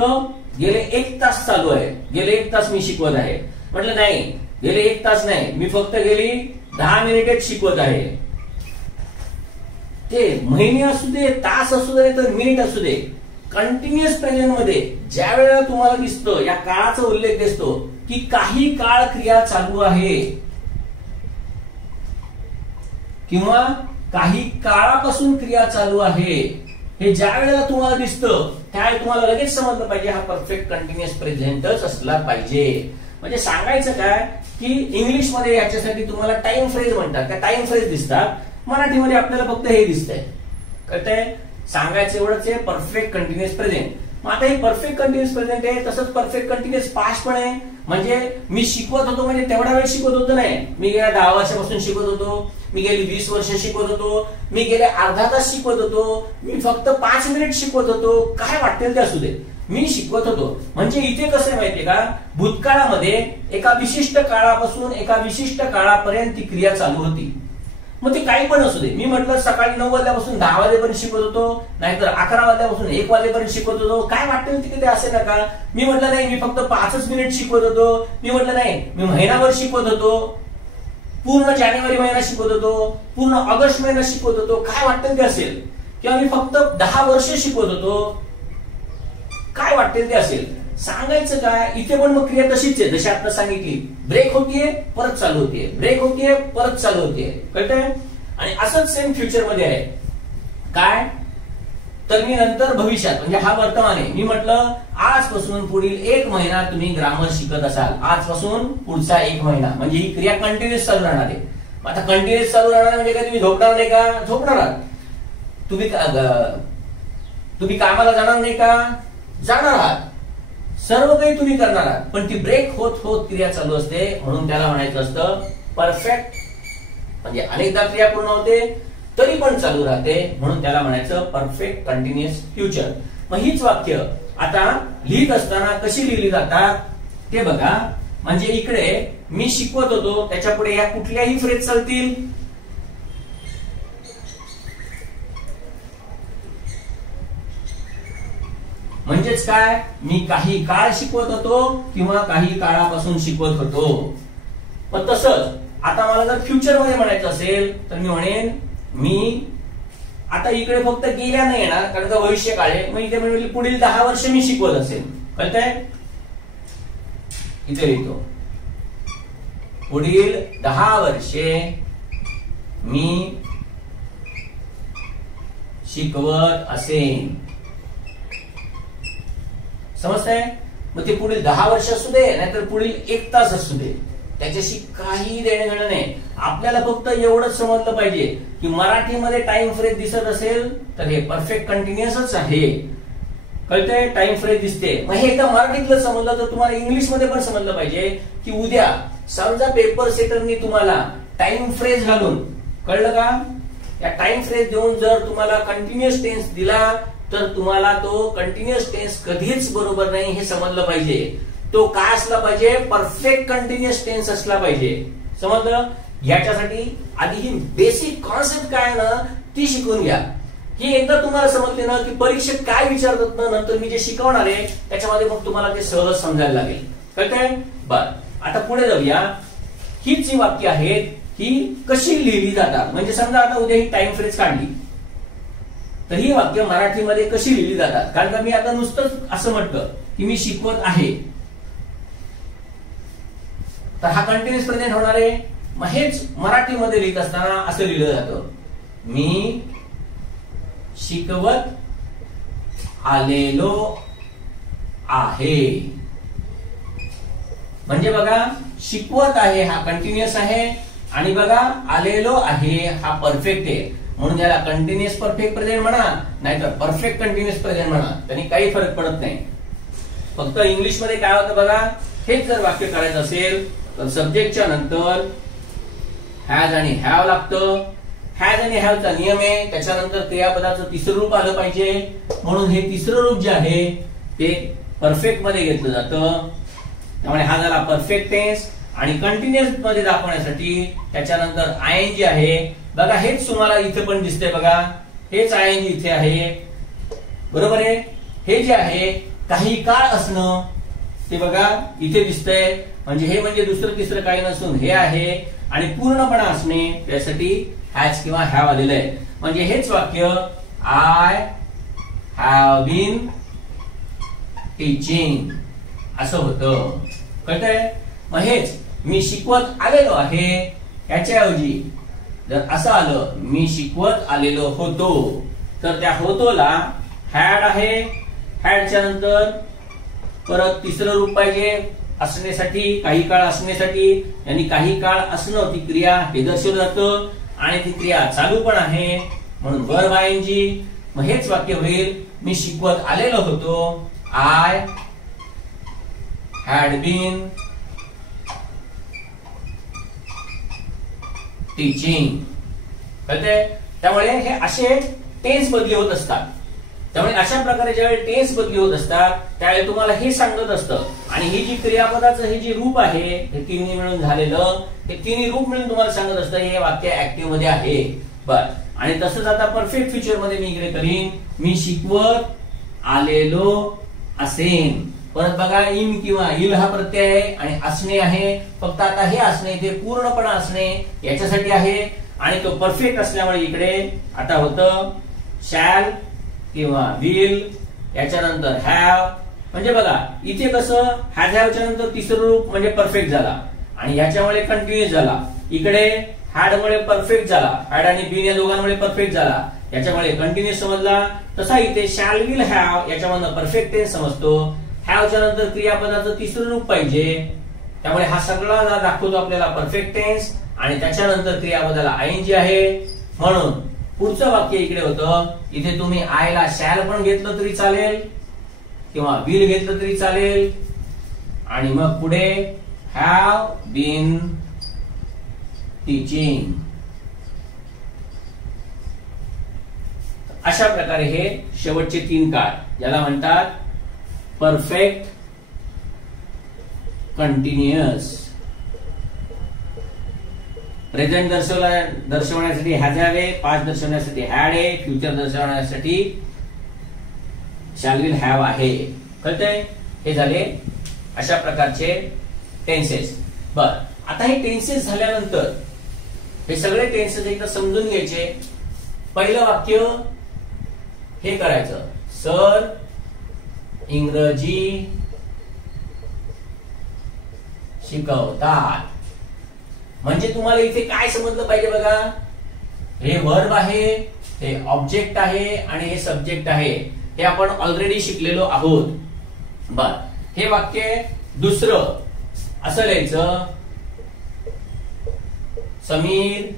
गेले 1 तास चालू आहे, गेले 1 तास मी शिकवत आहे. म्हटलं नाही गेले 1 तास नाही, मी फक्त गेली 10 मिनिटेच शिकवत आहे. ते महिने असू दे, तास असू दे तर मिनिट असू दे, कंटिन्युअस प्रेझेंट मध्ये ज्या वेळेला तुम्हाला दिसतं या काळाचा उल्लेख दिसतो की काही काळ क्रिया चालू आहे किंवा काही काळापासून क्रिया चालू आहे, हे ज्या वेळेला तुम्हाला दिसतं त्यावेळी तुम्हाला लगेच समजलं पाहिजे हा परफेक्ट कंटिन्युअस प्रेझेंटच असला पाहिजे. म्हणजे सांगायचं काय की इंग्लिश मध्ये याच्यासाठी तुम्हाला टाइम फ्रेज म्हणतात, त्या टाइम फ्रेज दिसतात. मराठीमध्ये आपल्याला फक्त हे दिसतंय. कळतंय? सांगायचं एवढंच आहे परफेक्ट कंटिन्युअस प्रेझेंट. मग आता हे परफेक्ट कंटिन्युअस प्रेझेंट आहे, तसंच परफेक्ट कंटिन्युअस पास्ट पण आहे. म्हणजे मी शिकवत होतो म्हणजे तेवढा वेळ शिकवत होतो नाही, मी गेल्या 10 वर्षापासून शिकवत होतो, मी गेली 20 वर्ष शिकवत होतो, मी गेले अर्धा तास शिकवत होतो, मी फक्त 5 मिनिट शिकवत होतो, काय वाटेल ते असू दे मी शिकवत होतो. म्हणजे इथे कसं आहे माहितीये का, भूतकाळामध्ये एका विशिष्ट काळापासून एका विशिष्ट काळापर्यंत ती क्रिया चालू होती. मग ते काही पण असू दे. मी म्हटलं सकाळी 9 वाजल्यापासून 10 वाजेपर्यंत शिकवत होतो, नाहीतर 11 वाजल्यापासून 1 वाजेपर्यंत शिकवत होतो, काय वाटेल तिथे असे नका. मी म्हटलं नाही मी फक्त 5 मिनिट शिकवत होतो, मी म्हटलं नाही मी महिनाभर शिकवत होतो, पूर्ण जानेवारी महिना शिकवत होतो, पूर्ण ऑगस्ट महिना शिकवत होतो, काय वाटेल ते असेल. किंवा मी फक्त 10 वर्ष शिकवत होतो, काय वाटेल ते असेल. सांगायचं काय, इथे पण मग क्रिया तशीच आहे जशी आता सांगितली. ब्रेक होतीये परत चालू होतीये, ब्रेक होतीये परत चालू होतीये. कळतंय? आणि असंच सेम फ्युचर मध्ये आहे. काय तर मी नंतर भविष्यात म्हणजे हा वर्तमान आहे. मी म्हटलं आजपासून पुढील 1 महिना तुम्ही ग्रामर शिकत असाल, आजपासून पुढचा 1 महिना, म्हणजे ही क्रिया कंटिन्युअस चालू राहणार आहे. आता कंटिन्युअस चालू राहणार म्हणजे काय तुम्ही झोपणार नाही का? झोपणार आहात. तुम्ही कामाला जाणार नाही का? जाणार आहात. सर्व काही तुम्ही करणार आहात, पण ती ब्रेक होत होत क्रिया चालू असते. म्हणून त्याला म्हणायचं असतं परफेक्ट. म्हणजे अनेकदा क्रिया पूर्ण होते, तरी पण चालू राहते, म्हणून त्याला म्हणायचं परफेक्ट कंटिन्युअस फ्युचर. मग हीच वाक्य आता लिहित असताना कशी लिहिली जातात ते बघा. म्हणजे इकडे मी शिकवत होतो, त्याच्या पुढे या कुठल्याही फ्रेज चालतील. म्हणजेच काय, मी काही काळ शिकवत होतो किंवा काही काळापासून शिकवत होतो. पण तसंच आता मला जर फ्युचर मध्ये म्हणायचं असेल तर मी म्हणेन मी आता इकडे फक्त गेल्या नाही येणार, कारण का भविष्य काळ आहे. मग इथे म्हणजे पुढील 10 वर्ष मी शिकवत असेल. कळतंय? इथे लिहितो पुढील 10 वर्षे मी शिकवत असेन. समजतंय? मग ते पुढील 10 वर्ष असू दे नाहीतर पुढील 1 तास असू दे, त्याच्याशी काही देणं घेणं नाही. आपल्याला फक्त एवढंच समजलं पाहिजे की मराठीमध्ये टाइम फ्रेज दिसत असेल तर हे परफेक्ट कंटिन्युअसच आहे. कळतंय? टाइम फ्रेज दिसते. मग हे एकदा मराठीतलं समजलं तर तुम्हाला इंग्लिश मध्ये पण समजलं पाहिजे की उद्या समजा पेपर सेटरनी तुम्हाला टाइम फ्रेज घालून, कळलं का, या टाइम फ्रेज देऊन जर तुम्हाला कंटिन्युअस टेन्स दिला तर तुम्हाला तो कंटिन्युअस टेन्स कधीच बरोबर नाही हे समजलं पाहिजे. तो काय असला पाहिजे, परफेक्ट कंटिन्युअस टेन्स असला पाहिजे. समजलं? याच्यासाठी आधी ही बेसिक कॉन्सेप्ट काय ना ती शिकून घ्या. ही एकदा तुम्हाला समजले ना की परीक्षेत काय विचारतात ना, नंतर मी जे शिकवणार आहे त्याच्यामध्ये मग तुम्हाला ते सहज समजायला लागेल. कळतंय? बर, आता पुढे जाऊया. ही जी वाक्य आहेत ही कशी लिहिली जातात. म्हणजे समजा आता उद्या ही टाइम फ्रेज काढली तर ही वाक्य मराठीमध्ये कशी लिहिली जातात. कारण का मी आता नुसतंच असं म्हटलं की मी शिकवत आहे, तर हा कंटिन्युअस प्रेझेंट होणार आहे. मग हेच मराठीमध्ये लिहित असताना असं लिहिलं जातं, मी शिकवत आलेलो आहे. म्हणजे बघा, शिकवत आहे हा कंटिन्युअस आहे आणि बघा आलेलो आहे हा परफेक्ट आहे. म्हणून याला कंटिन्युअस परफेक्ट प्रेझेंट म्हणा नाहीतर परफेक्ट कंटिन्युअस प्रेझेंट म्हणा, त्यांनी काही फरक पडत नाही. फक्त इंग्लिश मध्ये काय होतं बघा, हेच जर वाक्य करायचं असेल तर सब्जेक्टच्या नंतर हॅज आणि हॅव लागतं. हॅज आणि हॅवचा नियम आहे, त्याच्यानंतर क्रियापदाचं तिसरं रूप आलं पाहिजे. म्हणून हे तिसरं रूप जे आहे ते परफेक्ट मध्ये घेतलं जातं. त्यामुळे हा झाला परफेक्ट टेन्स. आणि कंटिन्युअस मध्ये दाखवण्यासाठी त्याच्यानंतर आयएनजी आहे. बघा हेच तुम्हाला इथे पण दिसतंय बघा, हेच आयएनजी इथे आहे. बरोबर आहे? हे जे आहे काही काळ असणं ते बघा इथे दिसतंय. म्हणजे हे म्हणजे दुसरं तिसरं काही नसून हे आहे. आणि पूर्णपणा असणे त्यासाठी हॅज किंवा हॅव आलेलं आहे. म्हणजे हेच वाक्य आय हॅव बीन टीचिंग असं होतं. कळतंय? मग हेच मी शिकवत आलेलो आहे याच्याऐवजी जर असं आलं मी शिकवत आलेलो होतो, तर त्या होतोला हॅड आहे. हॅडच्या नंतर परत तिसरं रूप पाहिजे असण्यासाठी, काही काळ असण्यासाठी. आणि काही काळ असणं ती क्रिया हे दर्शवलं जातं आणि ती क्रिया चालू पण आहे, म्हणून वर्ब आयएनजी. मग हेच वाक्य होईल मी शिकवत आलेलो होतो, आय हॅड बीन टीचिंग. कळतंय? त्यामुळे हे असे टेन्स बदली होत असतात. त्यामुळे अशा प्रकारे ज्यावेळी टेन्स बदली होत असतात त्यावेळी तुम्हाला हे सांगत असतं. आणि ही जी क्रियापदाचं हे जे रूप आहे हे तिन्ही मिळून झालेलं, हे तिन्ही रूप मिळून तुम्हाला सांगत असतं हे वाक्य ऍक्टिव्ह मध्ये आहे. बर, आणि तसंच आता परफेक्ट फ्युचर मध्ये मी इकडे करीन, मी शिकवत आलेलो असेन. परत बघा इन किंवा इल हा प्रत्यय आहे आणि असणे आहे. फक्त आता हे असणे ते पूर्णपणा असणे याच्यासाठी आहे. आणि तो परफेक्ट असल्यामुळे इकडे आता होतं शॅल किंवा विल, याच्यानंतर हॅव. म्हणजे बघा इथे कसं हॅज हॅवच्या नंतर तिसरं रूप म्हणजे परफेक्ट झाला आणि याच्यामुळे कंटिन्युअस झाला. इकडे हॅड मुळे परफेक्ट झाला, हॅड आणि बीन या दोघांमुळे परफेक्ट झाला, याच्यामुळे कंटिन्युअस समजला. तसा इथे शॅल विल हॅव याच्यामधून परफेक्ट टेन्स समजतो. हॅवच्या नंतर क्रियापदाचं तिसरं रूप पाहिजे, त्यामुळे हा सगळा दाखवतो आपल्याला परफेक्ट टेन्स. आणि त्याच्यानंतर क्रियापदाला आयएनजी आहे. म्हणून पुढचं वाक्य इकडे होतं, इथे तुम्ही आय ला शॅल पण घेतलं तरी चालेल किंवा विल घेतलं तरी चालेल. आणि मग पुढे हॅव बीन टीचिंग. अशा प्रकारे हे शेवटचे 3 काळ ज्याला म्हणतात परफेक्ट कंटिन्युअस. प्रेझेंट दर्शवण्यासाठी हॅज हॅव आहे, पास्ट दर्शवण्यासाठी हॅड आहे, फ्युचर दर्शवण्यासाठी शॅल विल हॅव आहे. कळतंय? हे झाले अशा प्रकारचे टेन्सेस. बर, आता हे टेन्सेस झाल्यानंतर हे सगळे टेन्सेस एकदा समजून घ्यायचे. पहिलं वाक्य हे करायचं, सर इंग्रजी शिकवतात. म्हणजे तुम्हाला इथे काय समजलं पाहिजे बघा, हे वर्ब आहे, हे ऑब्जेक्ट आहे आणि हे सब्जेक्ट आहे. हे आपण ऑलरेडी शिकलेलो आहोत. बर, हे वाक्य दुसरं असं लिहायचं, समीर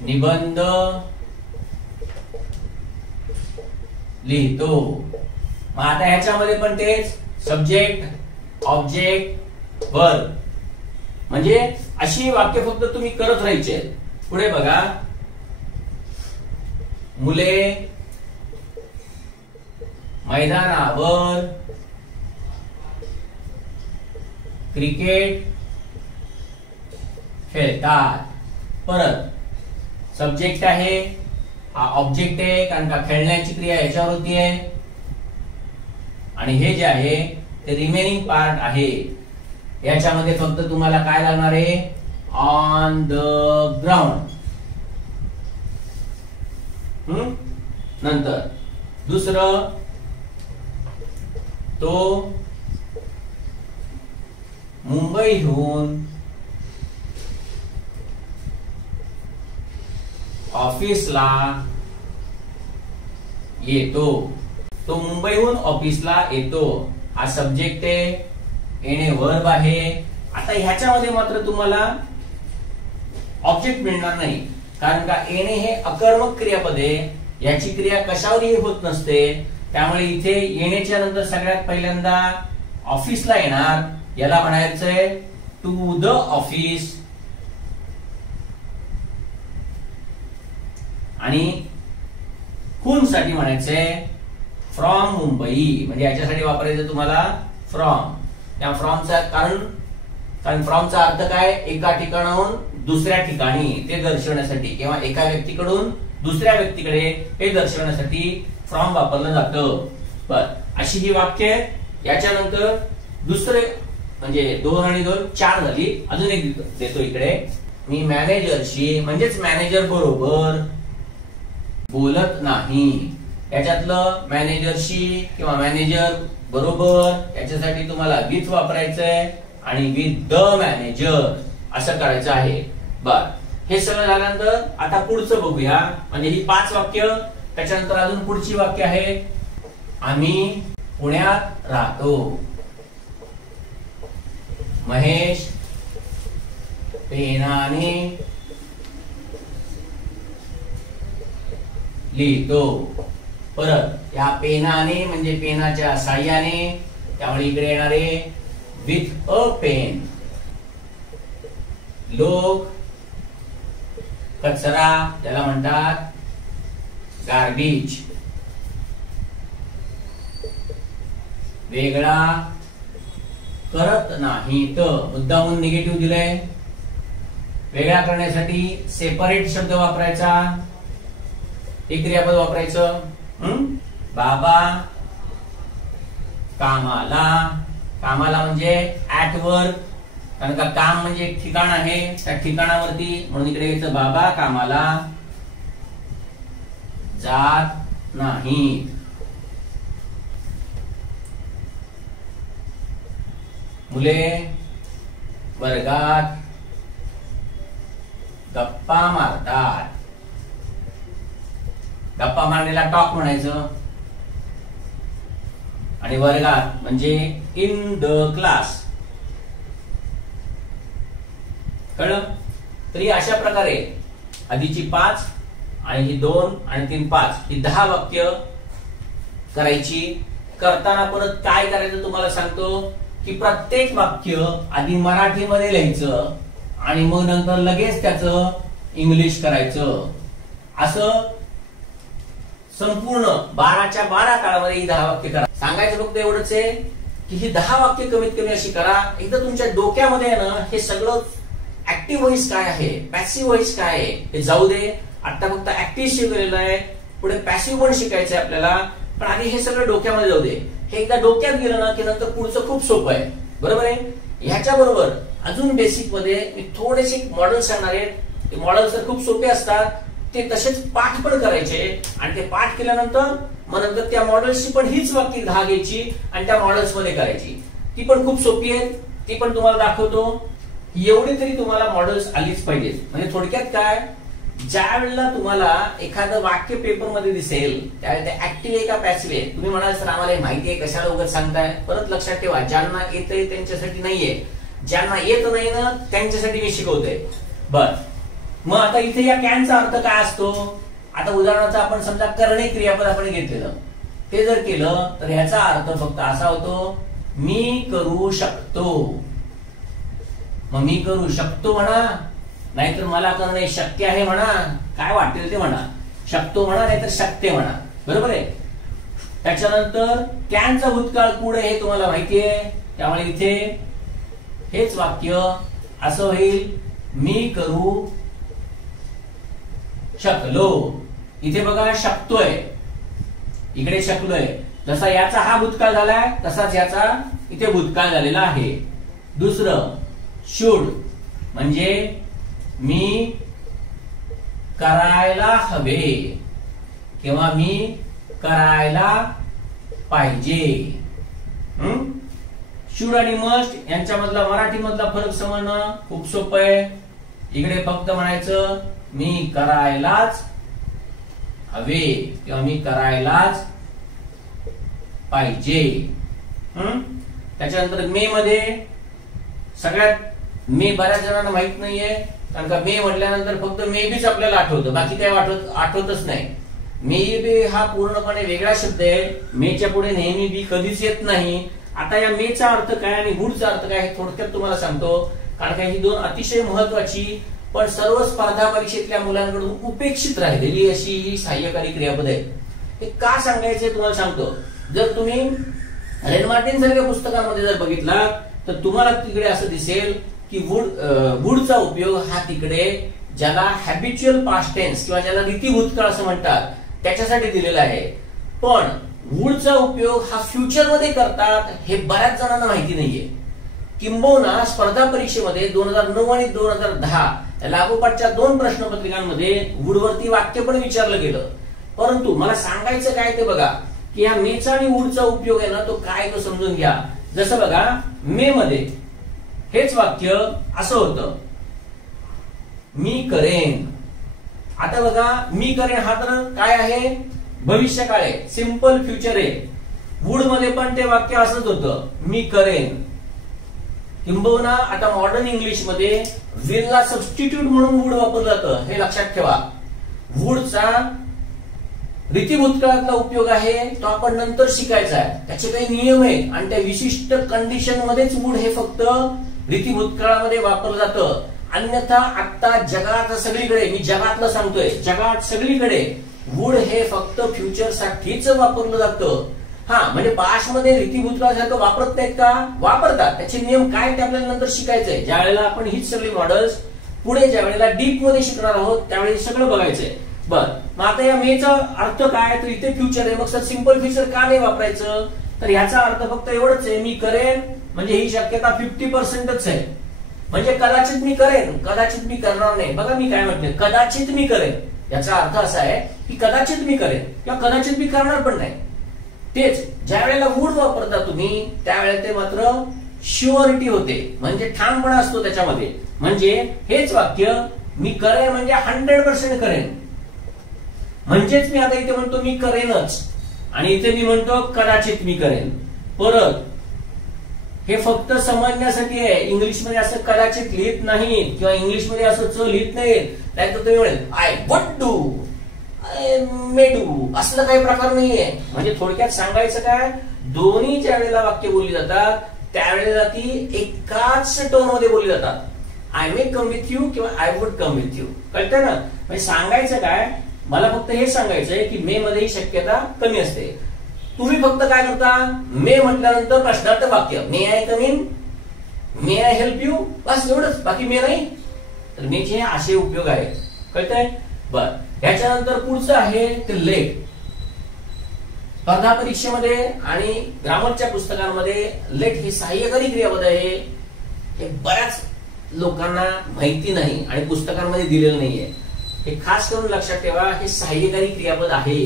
निबंध लिहितो. मग आता ह्याच्यामध्ये पण तेच सब्जेक्ट ऑब्जेक्ट वर्ब. म्हणजे अशी वाक्य फक्त तुम्ही करत राहायचे. पुढे बघा, मुले मैदानावर क्रिकेट खेळतात. परत सब्जेक्ट आहे, हा ऑब्जेक्ट आहे कारण का खेळण्याची क्रिया याच्यावर होती आहे. आणि हे जे आहे ते रिमेनिंग पार्ट आहे. याच्यामध्ये फक्त तुम्हाला काय लागणार आहे, ऑन द ग्राउंड. नंतर दुसरं, तो मुंबईहून ऑफिसला येतो. तो मुंबईहून ऑफिसला येतो हा सब्जेक्ट आहे, येणे वर्ब आहे. आता ह्याच्यामध्ये मात्र तुम्हाला ऑब्जेक्ट मिळणार नाही कारण का येणे हे अकर्मक क्रियापद आहे. याची क्रिया कशावरही होत नसते. त्यामुळे इथे येण्याच्या नंतर सगळ्यात पहिल्यांदा ऑफिसला येणार. याला म्हणायचंय टू द ऑफिस. आणि हून साठी म्हणायचंय फ्रॉम मुंबई. म्हणजे याच्यासाठी वापरायचं तुम्हाला फ्रॉम. त्या फ्रॉमचा कारण फ्रॉमचा अर्थ काय, एका ठिकाणाहून दुसऱ्या ठिकाणी ते दर्शवण्यासाठी किंवा एका व्यक्तीकडून दुसऱ्या व्यक्तीकडे हे दर्शवण्यासाठी फ्रॉम वापरलं जातं. बर, अशी ही वाक्य. याच्यानंतर दुसरे म्हणजे 2 आणि 2 4 झाली. अजून एक देतो इकडे, मी मॅनेजरशी म्हणजेच मॅनेजर बरोबर बोलत नाही. याच्यातलं मॅनेजरशी किंवा मॅनेजर बरोबर याच्यासाठी तुम्हाला विथ वापरायचंय आणि विथ द मॅनेजर असं करायचं आहे. बर, हे सगळं झाल्यानंतर आता पुढचं बघूया. म्हणजे ही 5 वाक्य. त्याच्यानंतर अजून पुढची वाक्य आहे, आम्ही पुण्यात राहतो. महेश पेनाने लिहितो. परत या पेनाने म्हणजे पेनाच्या साह्याने, त्यामुळे इकडे येणारे विथ अ पेन. लोक कचरा त्याला म्हणतात गार्बेज. वेगळा करत नाहीत. मुद्दामून निगेटिव्ह दिलंय. वेगळा करण्यासाठी सेपरेट शब्द वापरायचा, एक क्रियापद वापरायचं. बाबा कामाला. कामाला म्हणजे ऍट वर्क. कारण का काम म्हणजे एक ठिकाण आहे, त्या ठिकाणावरती, म्हणून इकडे यायचं बाबा कामाला जात नाही. मुले वर्गात गप्पा मारतात. गप्पा मारण्याला टॉक म्हणायचं. आणि वर्गात म्हणजे इन द क्लास. कळलं? तरी अशा प्रकारे आधीची 5 आणि ही 2 आणि 3 5 ही 10 वाक्य करायची. करताना परत काय करायचं तुम्हाला सांगतो की प्रत्येक वाक्य आधी मराठीमध्ये लिहायचं आणि मग नंतर लगेच त्याचं इंग्लिश करायचं. असं संपूर्ण 12च्या 12 काळामध्ये ही 10 वाक्य करा. सांगायचं फक्त एवढंच आहे की ही 10 वाक्य कमीत कमी अशी करा. एकदा तुमच्या डोक्यामध्ये आहे ना हे सगळं ऍक्टिव्ह व्हॉइस काय आहे, पॅसिव्ह व्हॉइस काय आहे हे जाऊ दे. आता फक्त ऍक्टिव्ह शिकलेलं आहे, पुढे पॅसिव्ह पण शिकायचं आहे आपल्याला. पण आधी हे सगळं डोक्यामध्ये जाऊ दे. हे एकदा डोक्यात गेलं ना की नंतर पुढचं खूप सोपं आहे. बरोबर आहे. ह्याच्या बरोबर अजून बेसिक मध्ये मी थोडेसे मॉडेल सांगणार आहेत. ते मॉडेल्स तर खूप सोपे असतात, ते तसेच पाठ पण करायचे आणि ते पाठ केल्यानंतर मग नंतर त्या मॉडेल्सची पण हीच वाक्य 10 घ्यायची आणि त्या मॉडेल्स मध्ये करायची. ती पण खूप सोपी आहेत, ती पण तुम्हाला दाखवतो. एवढी तरी तुम्हाला मॉडेल्स आलीच पाहिजेत. म्हणजे थोडक्यात काय, ज्या वेळेला तुम्हाला एखादं वाक्य पेपर मध्ये दिसेल त्यावेळेला ते ऍक्टिव्ह आहे का पॅसिव्ह आहे. तुम्ही म्हणाल सर आम्हाला माहिती आहे, कशाला उगाच सांगताय. परत लक्षात ठेवा, ज्यांना येतंय त्यांच्यासाठी नाहीये, ज्यांना येत नाही ना त्यांच्यासाठी मी शिकवतोय. बर, मग आता इथे या कॅनचा अर्थ काय असतो. आता उदाहरणार्थ आपण समजा करणे क्रियापद आपण घेतलेलं, ते जर केलं तर ह्याचा अर्थ फक्त असा होतो, मी करू शकतो. मग मी करू शकतो म्हणा, नाहीतर मला करणे शक्य आहे म्हणा, काय वाटेल ते म्हणा. शकतो म्हणा नाहीतर शक्य म्हणा. बरोबर आहे. त्याच्यानंतर कॅनचा भूतकाळ पुढे हे तुम्हाला माहिती आहे, त्यामुळे इथे हेच वाक्य असं होईल, मी करू शकलो. इथे बघा शकतोय, इकडे शकलोय. जसा याचा हा भूतकाळ झालाय तसाच याचा इथे भूतकाळ झालेला आहे. दुसरं शुड म्हणजे मी करायला हवे किंवा मी करायला पाहिजे. शुड आणि मस्ट यांच्यामधला मराठी मधला फरक समजणं खूप सोपं आहे. इकडे फक्त म्हणायचं मी करायलाच हवे किंवा मी करायलाच पाहिजे. त्याच्यानंतर मे मध्ये सगळ्यात मे बऱ्याच जणांना माहित नाहीये, कारण का मे म्हटल्यानंतर फक्त मे बीच आपल्याला आठवतं, बाकी काय आठवतच नाही. मे बी हा पूर्णपणे वेगळा शब्द आहे. मेच्या पुढे नेहमी बी कधीच येत नाही. आता या मेचा अर्थ काय आणि वुडचा अर्थ काय हे थोडक्यात तुम्हाला सांगतो, कारण का ही दोन अतिशय महत्वाची पण सर्व स्पर्धा परीक्षेतल्या मुलांकडून उपेक्षित राहिलेली अशी ही सहाय्यकारी क्रियापद आहे. हे का सांगायचे तुम्हाला सांगतो. जर तुम्ही रेन मार्टिन सारख्या पुस्तकांमध्ये जर बघितला तर तुम्हाला तिकडे असं दिसेल की वुडचा उपयोग हा तिकडे ज्याला हॅबिच्युअल पास्ट टेन्स किंवा ज्याला रीती भूतकाळ असं म्हणतात त्याच्यासाठी दिलेला आहे. पण वुडचा उपयोग हा फ्युचर मध्ये करतात हे बऱ्याच जणांना माहिती नाहीये. किंबहुना स्पर्धा परीक्षेमध्ये 2009 आणि 2010 लागोपाठच्या 2 प्रश्नपत्रिकांमध्ये वुडवरती वाक्य पण विचारलं गेलं. परंतु मला सांगायचं काय ते बघा की या मेचा आणि वुडचा उपयोग आहे ना तो काय तो समजून घ्या. जसं बघा मे मध्ये हेच वाक्य असं होतं, मी करेन. आता बघा मी करेन हा तर काय आहे, भविष्यकाळ आहे, सिंपल फ्युचर आहे. वुड मध्ये पण ते वाक्य असंच होतं, मी करेन. किंबहुना आता मॉडर्न इंग्लिश मध्ये विल ला सबस्टिट्यूट म्हणून वुड वापरलं जातं, हे लक्षात ठेवा. वुडचा रीती भूतकाळातला उपयोग आहे तो आपण नंतर शिकायचा आहे. त्याचे काही नियम आहेत आणि त्या विशिष्ट कंडिशन मध्येच वुड हे फक्त रीती भूतकाळामध्ये वापरलं जातं. अन्यथा आता जगात सगळीकडे, मी जगातलं सांगतोय, जगात सगळीकडे वुड हे फक्त फ्युचर साठीच वापरलं जातं. हा म्हणजे पास्ट मध्ये रीती भूतकाळासारखं वापरत नाहीत का, वापरतात. त्याचे नियम काय ते आपल्याला नंतर शिकायचंय. ज्या वेळेला आपण हीच सगळी मॉडेल्स पुढे ज्या वेळेला डीप मध्ये शिकणार आहोत त्यावेळी सगळं बघायचंय. बर, मग आता या मेचा अर्थ काय, तर इथे फ्युचर आहे. मग सर सिंपल फ्युचर का नाही वापरायचं, तर याचा अर्थ फक्त एवढंच आहे, मी करेन. म्हणजे ही शक्यता 50%च आहे. म्हणजे कदाचित मी करेन, कदाचित मी करणार नाही. बघा मी काय म्हटलं, कदाचित मी करेन. याचा अर्थ असा आहे की कदाचित मी करेन किंवा कदाचित मी करणार पण नाही. तेच ज्या वेळेला वुड वापरता तुम्ही त्यावेळेला ते मात्र शुअरिटी होते, म्हणजे ठामपणा असतो त्याच्यामध्ये. म्हणजे हेच वाक्य मी करेन म्हणजे 100% करेन. म्हणजेच मी आता इथे म्हणतो मी करेनच आणि इथे मी म्हणतो कदाचित मी करेन. परत हे फक्त समजण्यासाठी आहे. इंग्लिशमध्ये असं कदाचित लिहित नाही किंवा इंग्लिशमध्ये असं च लिहित नाही. नाहीतर तुम्ही म्हणेल I would do, I may do, असलं काही प्रकार नाहीये. म्हणजे थोडक्यात सांगायचं काय, दोन्ही ज्या वेळेला वाक्य बोलली जातात त्यावेळेला ती एकाच टोन मध्ये बोलली जातात. I may come with you किंवा I would come with you. कळतंय ना. म्हणजे सांगायचं काय मला फक्त हे सांगायचंय की मे मध्ये ही शक्यता कमी असते. तुम्ही फक्त काय करता, मे म्हटल्यानंतर प्रश्नार्थ वाक्य, may I come in, may I help you, बस एवढंच, बाकी मे नाही. तर मेचे असे उपयोग आहेत, कळतंय. बर, ह्याच्यानंतर पुढचं आहे ते लेट. स्पर्धा परीक्षेमध्ये आणि ग्रामरच्या पुस्तकांमध्ये लेट हे सहाय्यकारी क्रियापद आहे. हे बऱ्याच लोकांना माहिती नाही आणि पुस्तकांमध्ये दिलेलं नाहीये. हे खास करून लक्षात ठेवा, हे सहाय्यकारी क्रियापद आहे.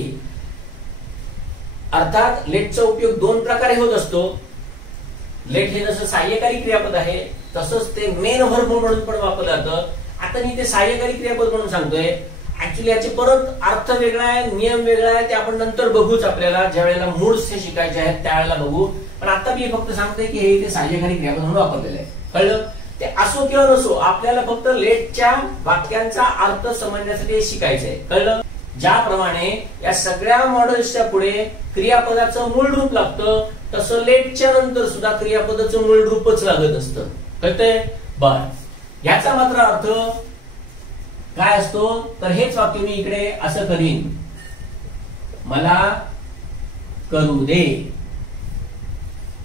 अर्थात लेटचा उपयोग दोन प्रकारे होत असतो. लेट हे जसं सहाय्यकारी क्रियापद आहे तसंच ते मेन व्हर्ब म्हणून पण वापरलं जातं. आता मी ते सहाय्यकारी क्रियापद म्हणून सांगतोय, ऍक्च्युली याचे परत अर्थ वेगळा आहे, नियम वेगळा आहे, ते आपण नंतर बघूच. आपल्याला ज्या वेळेला मूड्स हे शिकायचे आहेत त्यावेळेला बघू. पण आता मी फक्त सांगतोय की हे ते सहाय्यकारी क्रियापद म्हणून वापरलेलं आहे. कळलं? ते असो किंवा नसो, आपल्याला फक्त लेटच्या वाक्यांचा अर्थ समजण्यासाठी हे शिकायचंय. कळलं? ज्याप्रमाणे या सगळ्या मॉडेल्सच्या पुढे क्रियापदाचं मूळ रूप लागतं, तसं लेटच्या नंतर सुद्धा क्रियापदाचं मूळ रूपच लागत असतं. कळतंय? बर, याचा मात्र अर्थ काय असतो, तर हेच वाक्य मी इकडे असं करीन, मला करू दे.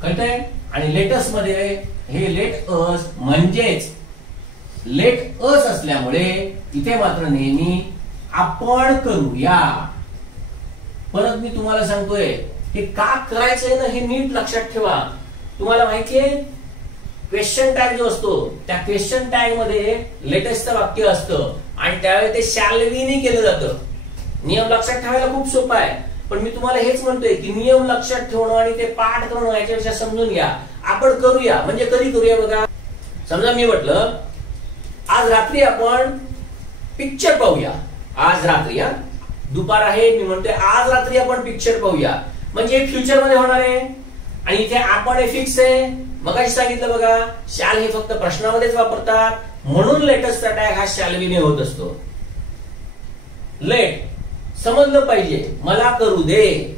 कळतंय? आणि लेटस मध्ये हे लेट अस म्हणजेच लेट अस असल्यामुळे इथे मात्र नेहमी आपण करूया. परत मी तुम्हाला सांगतोय हे का करायचंय ना, हे नीट लक्षात ठेवा. तुम्हाला माहितीये क्वेश्चन टॅग जो असतो, त्या क्वेश्चन टॅग मध्ये लेटेस्टचं वाक्य असतं आणि त्यावेळी ते शॅल बी ने केलं जातं. नियम लक्षात ठेवायला खूप सोपा आहे, पण मी तुम्हाला हेच म्हणतोय की नियम लक्षात ठेवणं आणि ते पाठ करणं याच्यापेक्षा समजून घ्या. आपण करूया म्हणजे कधी करूया बघा. समजा मी म्हटलं आज रात्री आपण पिक्चर पाहूया. आज रात्री, दुपार आहे, मी म्हणतोय आज रात्री आपण पिक्चर पाहूया, म्हणजे फ्युचर मध्ये होणार आहे. आणि इथे आपण हे फिक्स आहे. मगाशी सांगितलं बघा, शॅल हे फक्त प्रश्नामध्येच वापरतात, म्हणून लेटेस्टचा टॅग हा शॅल बी ने होत असतो. लेट समजलं पाहिजे, मला करू दे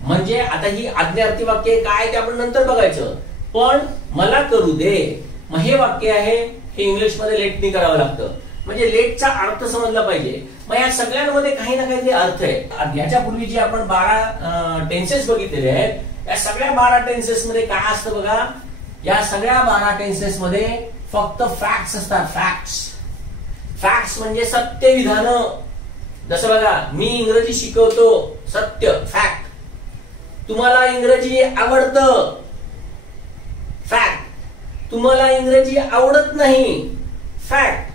म्हणजे आता ही आज्ञार्थी वाक्य काय ते आपण नंतर बघायचं, पण मला करू दे मग हे वाक्य आहे, हे इंग्लिश मध्ये लेटनी करावं लागतं. म्हणजे लेटचा अर्थ समजला पाहिजे. मग या सगळ्यांमध्ये काही ना काहीतरी अर्थ आहे. याच्यापूर्वी जे आपण 12 टेन्सेस बघितलेले आहेत, या सगळ्या 12 टेन्सेस मध्ये काय असतं बघा, या सगळ्या 12 टेन्सेस मध्ये फक्त फॅक्ट्स असतात. फॅक्ट्स, फॅक्ट्स म्हणजे सत्य विधान. जसं बघा, मी इंग्रजी शिकवतो, सत्य, फॅक्ट. तुम्हाला इंग्रजी आवडतं, फॅक्ट. तुम्हाला इंग्रजी आवडत नाही, फॅक्ट.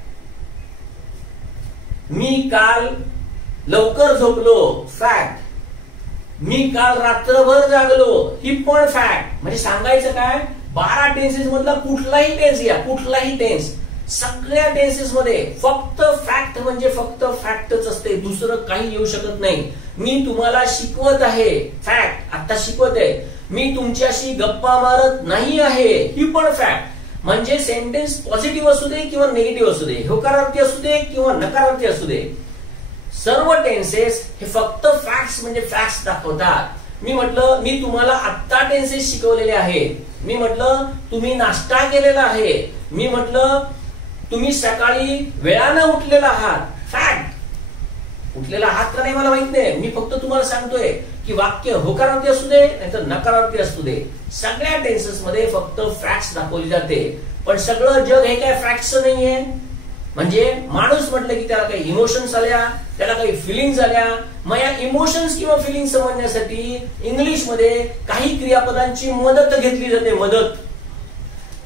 मी काल लवकर झोपलो, फॅक्ट. मी काल रात्रभर जागलो, ही पण फॅक्ट. म्हणजे सांगायचं काय, 12 टेन्सेस मधला कुठलाही टेन्स या, कुठलाही टेन्स, सगळ्या टेन्सेस मध्ये फक्त फॅक्ट म्हणजे फक्त फॅक्टच असते, दुसरं काही येऊ शकत नाही. मी तुम्हाला शिकवत आहे, फॅक्ट, आता शिकवत आहे. मी तुमच्याशी गप्पा मारत नाही आहे, ही पण फॅक्ट. म्हणजे सेंटेन्स पॉझिटिव्ह असू दे किंवा निगेटिव्ह असू दे, होकारार्थी असू दे किंवा नकारार्थी असू दे, सर्व टेन्सेस हे फक्त फॅक्ट्स म्हणजे फॅक्ट्स दाखवतात. मी म्हटलं मी तुम्हाला आत्ता टेन्सेस शिकवलेले आहेत. मी म्हटलं तुम्ही नाश्ता केलेला आहे. मी म्हटलं तुम्ही सकाळी वेळानं उठलेला आहात, फॅक्ट. उठलेला आहात का नाही मला माहित नाही, मी फक्त तुम्हाला सांगतोय की वाक्य होकारार्थी असू दे नाहीतर नकारार्थी असू दे, सगळ्या टेन्सेस मध्ये फक्त फॅक्ट्स दाखवली जाते. पण सगळं जग हे काय फॅक्ट्स नाहीये. म्हणजे माणूस म्हटलं की त्याला काही इमोशन्स आल्या, त्याला काही फिलिंग्स आल्या. मग या इमोशन्स किंवा फिलिंग्स समजण्यासाठी इंग्लिश मध्ये काही क्रियापदांची मदत घेतली जाते. मदत,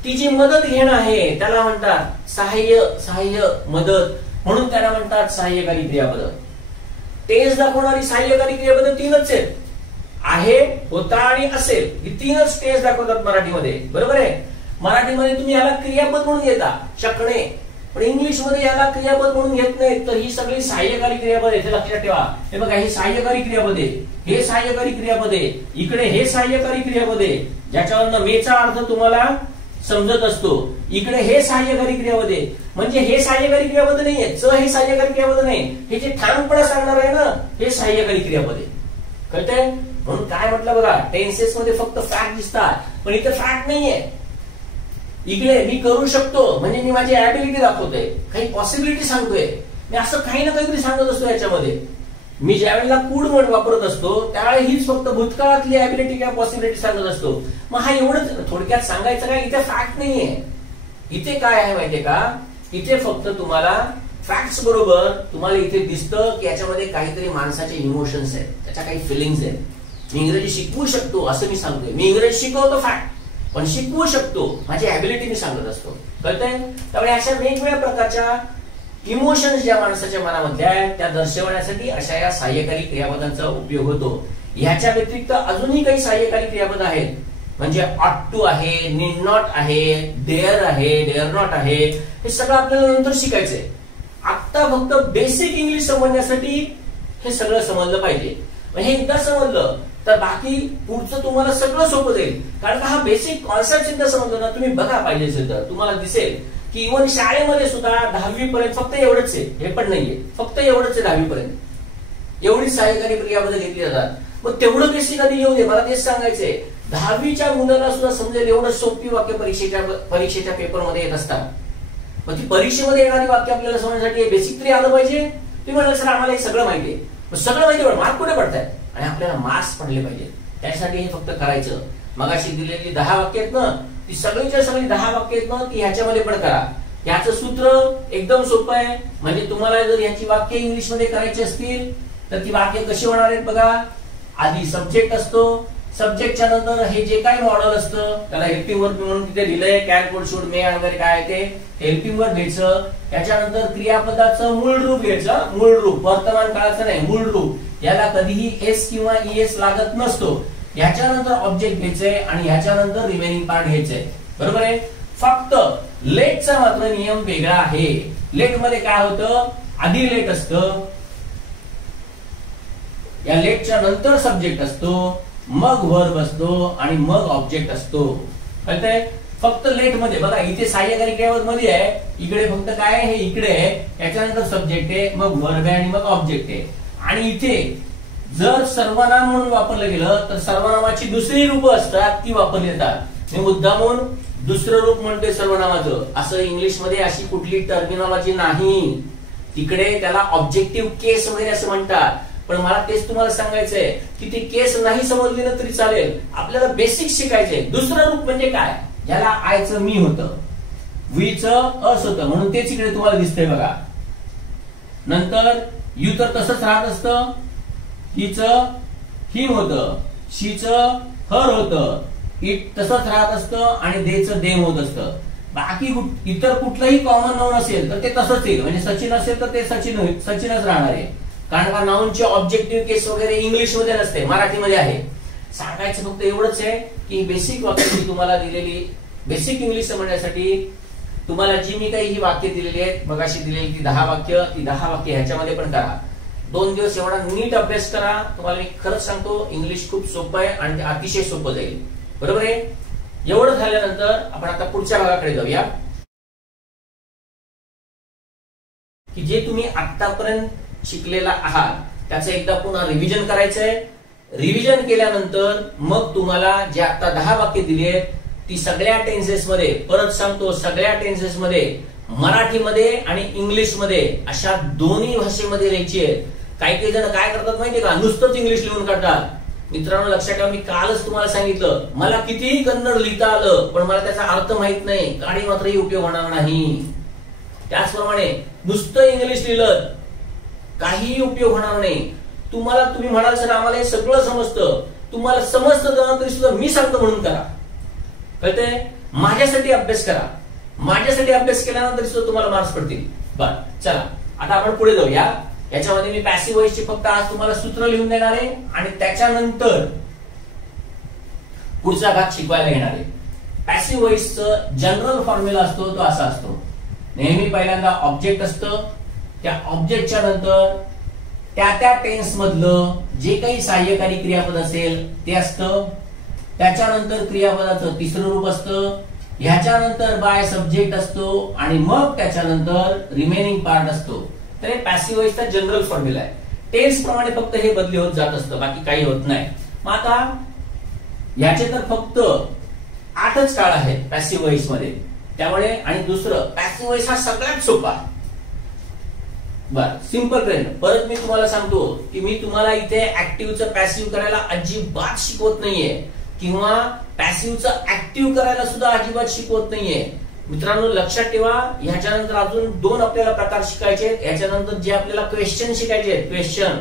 ती जी मदत घेणं आहे त्याला म्हणतात सहाय्य, सहाय्य, मदत, म्हणून त्याला म्हणतात सहाय्यकारी क्रियापद. टेन्स दाखवणारी सहाय्यकारी क्रियापद 3च आहेत, आहे, होता आणि असेल. ही 3च टेन्स दाखवतात मराठीमध्ये, बरोबर आहे. मराठीमध्ये तुम्ही याला क्रियापद म्हणून घेता, शकणे, पण इंग्लिश मध्ये याला क्रियापद म्हणून घेत नाहीत. तर ही सगळी सहाय्यकारी क्रियापद आहे, लक्षात ठेवा. हे बघा, ही सहाय्यकारी क्रियापद आहे, हे सहाय्यकारी क्रियापद आहे, इकडे हे सहाय्यकारी क्रियापद आहे, ज्याच्यावरनं मेचा अर्थ तुम्हाला समजत असतो. इकडे हे सहाय्यकारी क्रियापद आहे, म्हणजे हे सहाय्यकारी क्रियापद नाहीये, च हे सहाय्यकारी क्रियापद नाही, हे जे ठामपणा सांगणार आहे ना, हे सहाय्यकारी क्रियापद आहे. कळतंय? म्हणून काय म्हटलं बघा, टेन्सेस मध्ये फक्त फॅक्ट दिसतात, पण इथे फॅक्ट नाहीये. इकडे मी करू शकतो म्हणजे मी माझी ऍबिलिटी दाखवतोय, काही पॉसिबिलिटी सांगतोय, मी असं काही ना काहीतरी सांगत असतो याच्यामध्ये. मी ज्यावेळेला कुड वर्ड वापरत असतो त्यावेळेला हीच फक्त भूतकाळातली ऍबिलिटी किंवा पॉसिबिलिटी सांगत असतो. मग हा एवढंच थोडक्यात सांगायचं काय, इथे फॅक्ट नाहीये. इथे काय आहे माहितीये का, इथे फक्त तुम्हाला फॅक्ट्स बरोबर तुम्हाला इथे दिसतं की याच्यामध्ये काहीतरी माणसाचे इमोशन्स आहेत, त्याच्या काही फिलिंग्स आहेत. मी इंग्रजी शिकवू शकतो असं मी सांगतोय, मी इंग्रजी शिकवतो फॅक्ट, पण शिकवू शकतो माझी ऍबिलिटी मी सांगत असतो. कळतंय? त्यामुळे अशा वेगवेगळ्या प्रकारच्या इमोशन्स ज्या माणसाच्या मनामध्ये आहेत त्या दर्शवण्यासाठी अशा या सहाय्यकारी क्रियापदांचा उपयोग होतो. ह्याच्या व्यतिरिक्त अजूनही काही सहाय्यकारी क्रियापद आहेत, म्हणजे ऑट टू आहे, नीड नॉट आहे, डेअर आहे, डेअर नॉट आहे. हे सगळं आपल्याला नंतर शिकायचंय. आता फक्त बेसिक इंग्लिश समजण्यासाठी हे सगळं समजलं पाहिजे. हे एकदा समजलं तर बाकी पुढचं तुम्हाला सगळं सोपं जाईल. कारण का हा बेसिक कॉन्सेप्ट एकदा समजलं ना, तुम्ही बघा पाहिजे तर तुम्हाला दिसेल की इव्हन शाळेमध्ये सुद्धा 10वी पर्यंत फक्त एवढंच आहे, हे पण नाहीये, फक्त एवढंच आहे 10वी पर्यंत. एवढीच सहाय्यकारी क्रियापदं घेतली जातात. मग तेवढं बेसिक आधी येऊ दे. मला तेच सांगायचंय, 10वीच्या मुलाला सुद्धा समजेल एवढं सोपी वाक्य परीक्षेच्या पेपरमध्ये येत असतात. मग ती परीक्षेमध्ये येणारी वाक्य आपल्याला समजण्यासाठी बेसिक तरी आलं पाहिजे. तुम्ही म्हणाल सर आम्हाला हे सगळं माहिती आहे, मग सगळं माहिती आहे, मार्क कुठे पडतायत? आणि आपल्याला मार्क्स पडले पाहिजे. त्यासाठी हे फक्त करायचं. मगाशी दिलेली 10 वाक्य आहेत ना, ती सगळीच्या सगळी 10 वाक्य आहेत ना, ती ह्याच्यामध्ये पण करा. याचं सूत्र एकदम सोपं आहे. म्हणजे तुम्हाला जर याची वाक्य इंग्लिश मध्ये करायची असतील तर ती वाक्य कशी होणार आहेत बघा. आधी सब्जेक्ट असतो, सब्जेक्टच्या नंतर हे जे काही मॉडेल असतं त्याला हेल्पिंग वर्ब म्हणून तिथे दिलंय, कॅन, कुड, शुड, मे वगैरे काय ते हेल्पिंग वर्ब घ्यायचं. त्याच्यानंतर क्रियापदाचं मूळ रूप घ्यायचं. मूळ रूप वर्तमान काळाचं नाही, मूळ रूप. याला कधीही एस किंवा ईएस लागत नसतो. याच्यानंतर ऑब्जेक्ट घ्यायचंय आणि ह्याच्यानंतर रिमेनिंग पार्ट घ्यायचंय. बरोबर आहे. फक्त लेटचा मात्र नियम वेगळा आहे. लेट मध्ये काय होतं, आधी लेट असतं, या लेटच्या नंतर सब्जेक्ट असतो, मग वर्ब असतो आणि मग ऑब्जेक्ट असतो. कळतंय? फक्त लेट मध्ये बघा, इथे सहाय्यकारी क्रियापद मध्ये आहे, इकडे फक्त काय आहे, हे इकडे आहे, याच्यानंतर सब्जेक्ट आहे, मग वर्ब आहे आणि मग ऑब्जेक्ट आहे. आणि इथे जर सर्वनाम म्हणून वापरलं गेलं तर सर्वनामाची दुसरी रूप असतात ती वापरली जातात. मी मुद्दामून दुसरं रूप म्हणतोय सर्वनामाचं, असं इंग्लिश मध्ये अशी कुठली टर्मिनॉलॉजी नाही. तिकडे त्याला ऑब्जेक्टिव्ह केस वगैरे असं म्हणतात. पण मला तेच तुम्हाला सांगायचंय की ती केस नाही समजली ना तरी चालेल, आपल्याला बेसिक शिकायचंय. दुसरं रूप म्हणजे काय, ज्याला आयचं मी होतं, वीचं अस होतं, म्हणून तेच इकडे तुम्हाला दिसतंय बघा. नंतर यू तर तसंच राहत असतं, हिचं हिम होतं, शीचं हर होतं, इट तसंच राहत असतं आणि देचं देम होत असतं. बाकी इतर कुठलंही कॉमन नाउन असेल तर ते तसंच येईल. म्हणजे सचिन असेल तर ते सचिनच राहणार आहे. कारण का नाउनचे ऑब्जेक्टिव्ह केस वगैरे इंग्लिश मध्ये नसते, मराठीमध्ये आहे. सांगायचं फक्त एवढंच आहे की बेसिक वाक्य तुम्हाला दिलेली, बेसिक इंग्लिश समजण्यासाठी तुम्हाला जी मी काही ही वाक्य दिलेली आहेत, मगाशी दिलेली ती 10 वाक्य, ती 10 वाक्य ह्याच्यामध्ये पण करा. 2 दिवस एवढा नीट अभ्यास करा. तुम्हाला मी खरंच सांगतो इंग्लिश खूप सोपं आहे आणि अतिशय सोपं जाईल. बरोबर आहे. एवढं झाल्यानंतर आपण आता पुढच्या भागाकडे जाऊया की जे तुम्ही आतापर्यंत शिकलेला आहात त्याचं एकदा पुन्हा रिव्हिजन करायचंय. रिव्हिजन केल्यानंतर मग तुम्हाला जे आता 10 वाक्य दिली आहेत ती सगळ्या टेन्सेस मध्ये, परत सांगतो सगळ्या टेन्सेस मध्ये, मराठीमध्ये आणि इंग्लिश मध्ये अशा दोन्ही भाषेमध्ये लिहायची आहेत. काही जण काय करतात माहितीये का, नुसतंच इंग्लिश लिहून काढतात. मित्रांनो लक्षात ठेवा, मी कालच तुम्हाला सांगितलं मला कितीही कन्नड लिहिता आलं पण मला त्याचा अर्थ माहित नाही, काडी मात्रही उपयोग होणार नाही. त्याचप्रमाणे नुसतं इंग्लिश लिहिलं काहीही उपयोग होणार नाही. तुम्ही म्हणाल सर आम्हाला हे सगळं समजतं, तुम्हाला समजतं तरी सुद्धा मी सांगतो म्हणून करा. कळतंय? माझ्यासाठी अभ्यास करा. माझ्यासाठी अभ्यास केल्यानंतर सुद्धा तुम्हाला मार्क्स पडतील. बरं चला आता आपण पुढे जाऊया. याच्यामध्ये मी पॅसिव्ह वॉइसचे फक्त आज तुम्हाला सूत्र लिहून देणार आहे आणि त्याच्यानंतर पुढचा भाग शिकवायला घेणार आहे. पॅसिव्ह वॉइसचं जनरल फॉर्म्युला असतो तो असा असतो, नेहमी पहिल्यांदा ऑब्जेक्ट असतं, त्या ऑब्जेक्टच्या नंतर त्या टेन्स मधलं जे काही सहाय्यकारी क्रियापद असेल ते असतं, त्याच्यानंतर क्रियापदाचं तिसरं रूप असतं, ह्याच्यानंतर बाय सब्जेक्ट असतो आणि मग त्याच्यानंतर रिमेनिंग पार्ट असतो. तर हे पॅसिव्ह वॉइसचा जनरल फॉर्म्युला आहे. टेन्स प्रमाणे फक्त हे बदली होत जात असतं, बाकी काही होत नाही. मग आता याचे तर फक्त 8च काळ आहेत पॅसिव्ह वॉइस मध्ये. त्यामुळे आणि दुसरं पॅसिव्ह वॉइस हा सगळ्यात सोपा. बर, सिंपल प्रेझेंट. परत मी तुम्हाला सांगतो की मी तुम्हाला इथे ऍक्टिव्हचं पॅसिव्ह करायला अजिबात शिकवत नाहीये किंवा पॅसिव्हचं ऍक्टिव्ह करायला सुद्धा अजिबात शिकवत नाहीये. मित्रांनो लक्षात ठेवा, ह्याच्यानंतर अजून 2 आपल्याला प्रकार शिकायचे आहेत. ह्याच्यानंतर जे आपल्याला क्वेश्चन शिकायचे आहेत, क्वेश्चन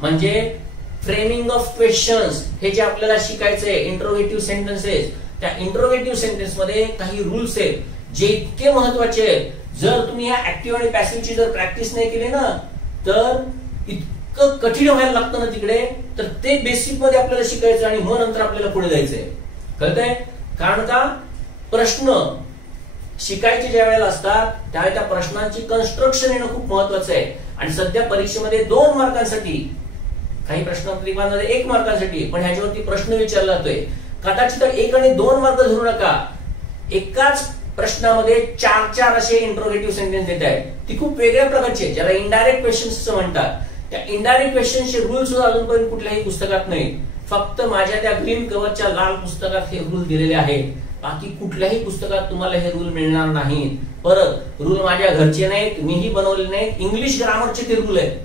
म्हणजे फ्रेमिंग ऑफ क्वेश्चन्स, हे जे आपल्याला शिकायचंय, इंट्रोगेटिव्ह सेंटेन्सेस. त्या इंट्रोगेटिव्ह सेंटेन्स मध्ये काही रूल्स आहेत जे इतके महत्वाचे आहेत. जर तुम्ही ह्या ऍक्टिव्ह आणि पॅसिव्हची जर प्रॅक्टिस नाही केली ना, तर इतकं कठीण व्हायला लागतं ना तिकडे. तर ते बेसिक मध्ये आपल्याला शिकायचं आणि मग नंतर आपल्याला पुढे जायचंय. कळतंय? कारण का प्रश्न शिकायचे ज्या वेळेला असतात त्यावेळेला त्या प्रश्नांची कन्स्ट्रक्शन येणं खूप महत्वाचं आहे. आणि सध्या परीक्षेमध्ये 2 मार्कांसाठी, काही प्रश्नपत्रिकांमध्ये 1 मार्कांसाठी, पण ह्याच्यावरती प्रश्न विचारला जातोय. कदाचित 1 आणि 2 मार्क धरू नका, एकाच प्रश्नामध्ये 4 असे इंट्रोगेटिव्ह सेंटेन्स देत आहेत. ती खूप वेगळ्या प्रकारचे, ज्याला इनडायरेक्ट क्वेश्चन्स असं म्हणतात. त्या इनडायरेक्ट क्वेश्चनचे रूल सुद्धा अजूनपर्यंत कुठल्याही पुस्तकात नाहीत. फक्त माझ्या त्या ग्रीन कव्हरच्या लाल पुस्तकात हे रूल दिलेले आहेत. बाकी कुठल्याही पुस्तकात तुम्हाला हे रूल मिळणार नाहीत. परत रूल माझ्या घरचे नाहीत, मीही बनवले नाहीत, इंग्लिश ग्रामरचे ते रूल आहेत.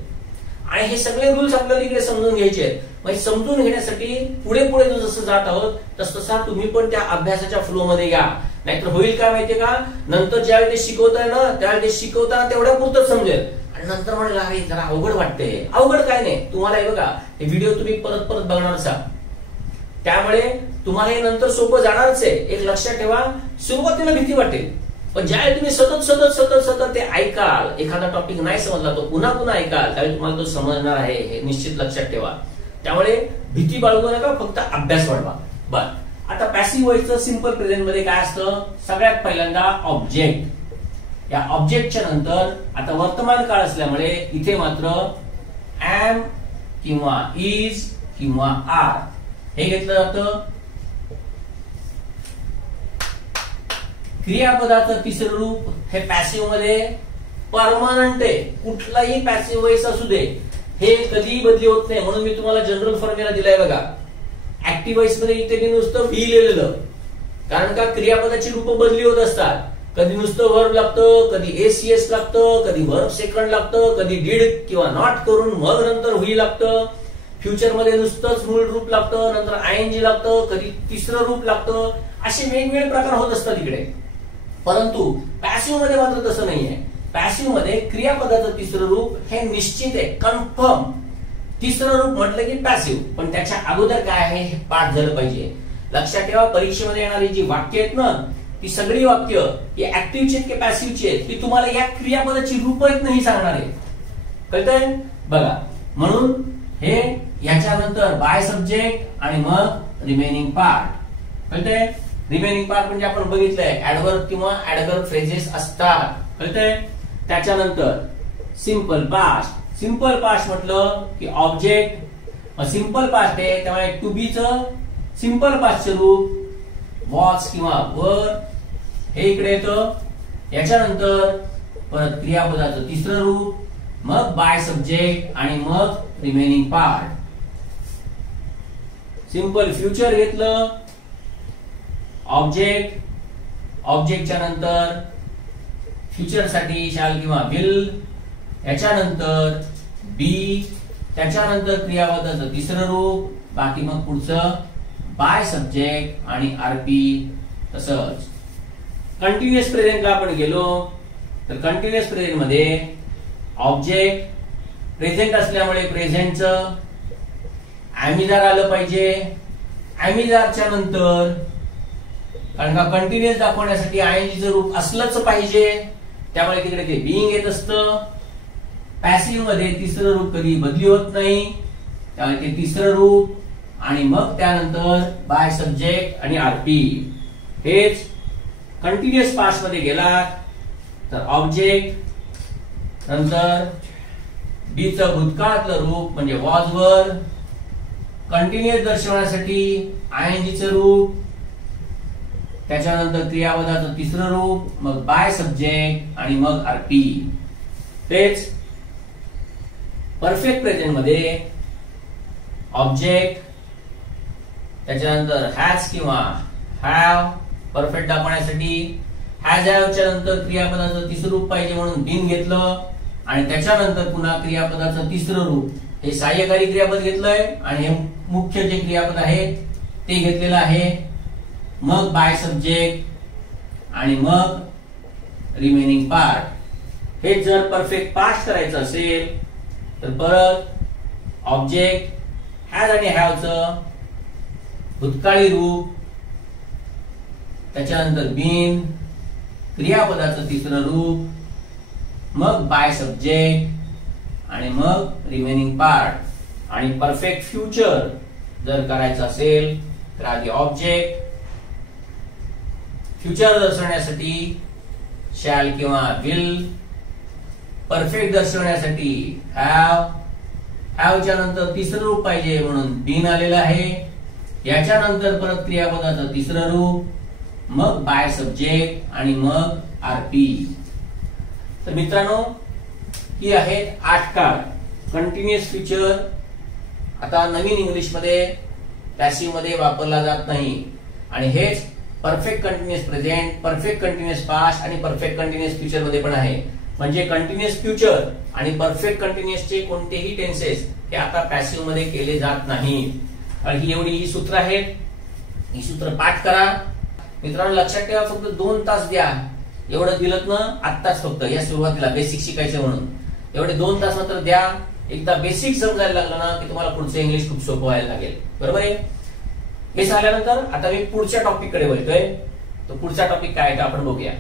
आणि हे सगळे रूल्स आपल्याला इकडे समजून घ्यायचे आहेत. मग समजून घेण्यासाठी पुढे पुढे जसं जात आहोत तसं तुम्ही पण त्या अभ्यासाच्या फ्लो मध्ये या. नाहीतर होईल काय माहितीये का, नंतर ज्यावेळी ते शिकवताय ना त्यावेळी ते शिकवताना तेवढ्या पुरतच समजेल आणि नंतर म्हणलं अरे जरा अवघड वाटते. अवघड काय नाही, तुम्हाला हे बघा हे व्हिडिओ तुम्ही परत परत बघणार असाल, त्यामुळे तुम्हाला हे नंतर सोपं जाणारच आहे. एक लक्षात ठेवा, सुरुवातीला भीती वाटेल, पण ज्यावेळी तुम्ही सतत सतत सतत सतत ते ऐकाल, एखादा टॉपिक नाही समजला तो पुन्हा पुन्हा ऐकाल, त्यावेळी तुम्हाला तो समजणार आहे, हे निश्चित लक्षात ठेवा. त्यामुळे भीती बाळगू नका, फक्त अभ्यास वाढवा. बर, आता पॅसिव्ह व्हॉइसचं सिंपल प्रेझेंट मध्ये काय असतं, सगळ्यात पहिल्यांदा ऑब्जेक्ट. या ऑब्जेक्टच्या नंतर आता वर्तमान काळ असल्यामुळे इथे मात्र एम किंवा इज किंवा आर हे घेतलं जातं. क्रियापदाचं तिसरं रूप हे पॅसिव्ह मध्ये परमनंट आहे. कुठलाही पॅसिव्ह व्हॉइस असू दे, हे कधीही बदली होत नाही. म्हणून मी तुम्हाला जनरल फॉर्म्युला दिलाय बघा. ऍक्टिव्ह व्हॉइस मध्ये इथे मी नुसतं व्ही लिहिलेलं, कारण का क्रियापदाची रूप बदली होत असतात. कधी नुसतं वर्ब लागतं, कधी एसीएस लागतं, कधी वर्ब सेकंड लागतं, कधी डीड किंवा नॉट करून मग नंतर व्ही लागतं. फ्युचर मध्ये नुसतंच मूळ रूप लागतं, नंतर आयएनजी लागतं, कधी तिसरं रूप लागतं. असे वेगवेगळे प्रकार होत असतात इकडे. परंतु पॅसिव्ह मध्ये मात्र तसं नाहीये. पॅसिव्ह मध्ये क्रियापदाचं तिसरं रूप हे निश्चित आहे, कन्फर्म. तिसरं रूप म्हटलं की पॅसिव्ह, पण त्याच्या अगोदर काय आहे हे पाठ झालं पाहिजे. लक्षात ठेवा, परीक्षेमध्ये येणारी जी वाक्य आहेत ना, ती सगळी वाक्य ही ऍक्टिव्हची आहेत की पॅसिव्हची आहेत, ती तुम्हाला या क्रियापदाची रूप नाही सांगणार आहे. कळतंय? बघा, म्हणून हे याच्यानंतर बाय सब्जेक्ट आणि मग रिमेनिंग पार्ट. कळतंय? रिमेनिंग पार्ट म्हणजे आपण बघितलंय ऍडव्हर्ब किंवा ऍडव्हर्ब फ्रेजेस असतात. कळतंय? त्याच्यानंतर सिंपल पास्ट. सिंपल पास्ट म्हटलं की ऑब्जेक्ट सिंपल पास्ट आहे, त्यामुळे टू बी चं सिंपल पास्टचं रूप वॉज किंवा वर हे इकडे येतं. याच्यानंतर परत क्रियापदाचं तिसरं रूप, मग बाय सब्जेक्ट आणि मग रिमेनिंग पार्ट. सिंपल फ्युचर घेतलं, ऑब्जेक्ट, ऑब्जेक्टच्या नंतर फ्युचर साठी शाल किंवा विल, याच्यानंतर बी, त्याच्यानंतर क्रियापदाचं तिसरं रूप, बाकी मग पुढचं बाय सब्जेक्ट आणि आरपी. तसंच कंटिन्युअस प्रेझेंटला आपण गेलो तर कंटिन्युअस प्रेझेंट मध्ये ऑब्जेक्ट प्रेझेंट असल्यामुळे प्रेझेंटचं ऍमिजार आलं पाहिजे. ऍमिजारच्या नंतर कारण का कंटिन्युअस दाखवण्यासाठी आयएनजीचं रूप असलंच पाहिजे, त्यामुळे तिकडे ते बीइंग येत असतं. पॅसिव्ह मध्ये तिसरं रूप कधी बदली होत नाही, त्यामुळे ते तिसरं रूप आणि मग त्यानंतर बाय सब्जेक्ट आणि आरपी. हेच कंटिन्युअस पास्ट मध्ये गेलात तर ऑब्जेक्ट नंतर बी चं भूतकाळातलं रूप म्हणजे वॉज वर, कंटिन्युअस दर्शवण्यासाठी आयएनजीचं रूप, त्याच्यानंतर क्रियापदाचं तिसरं रूप, मग बाय सब्जेक्ट आणि मग आरपी. तेच परफेक्ट प्रेझेंट मध्ये ऑब्जेक्ट, त्याच्यानंतर हॅज किंवा हॅव परफेक्ट दाखवण्यासाठी हॅज हॅवच्या नंतर क्रियापदाचं तिसरं रूप पाहिजे म्हणून बीन घेतलं. आणि त्याच्यानंतर पुन्हा क्रियापदाचं तिसरं रूप हे सहाय्यकारी क्रियापद घेतलंय आणि हे मुख्य जे क्रियापद आहे ते घेतलेलं आहे, मग बाय सब्जेक्ट आणि मग रिमेनिंग पार्ट. हे जर परफेक्ट पास्ट करायचं असेल तर परत ऑब्जेक्ट हॅज आणि हॅवचं भूतकाळी रूप, त्याच्यानंतर बीन, क्रियापदाचं तिसरं रूप, मग बाय सब्जेक्ट आणि मग रिमेनिंग पार्ट. आणि परफेक्ट फ्युचर जर करायचं असेल तर आधी ऑब्जेक्ट, फ्युचर दर्शवण्यासाठी शॅल किंवा विल, परफेक्ट दर्शवण्यासाठी हॅव, हॅवच्या नंतर तिसरं रूप पाहिजे म्हणून बीन आलेलं आहे, याच्यानंतर परत क्रियापदाचं तिसरं रूप, मग बाय सब्जेक्ट आणि मग आरपी. तर मित्रांनो ही आहेत 8 काळ कंटिन्युअस फ्युचर. आता नवीन इंग्लिश मध्ये पॅसिव्ह मध्ये वापरला जात नाही आणि हेच perfect continuous present, perfect continuous past आणि परफेक्ट कंटिन्युअस फ्युचर मध्ये पण आहे. म्हणजे कंटिन्युअस फ्युचर आणि परफेक्ट कंटिन्युअसचे कोणतेही टेन्सेस हे आता पॅसिव्ह मध्ये केले जात नाही. ही एवढी ही सूत्र आहेत, ही सूत्र पाठ करा. मित्रांनो लक्षात ठेवा, फक्त 2 तास द्या. एवढं दिलं ना आत्ताच, फक्त या सुरुवातीला बेसिक शिकायचं म्हणून एवढे 2 तास मात्र द्या. एकदा बेसिक समजायला लागलं ना की तुम्हाला पुढचं इंग्लिश खूप सोपं व्हायला लागेल. बरोबर आहे. हे झाल्यानंतर आता मी पुढच्या टॉपिक कडे वळतोय. तो पुढचा टॉपिक काय आहे आपण बघूया.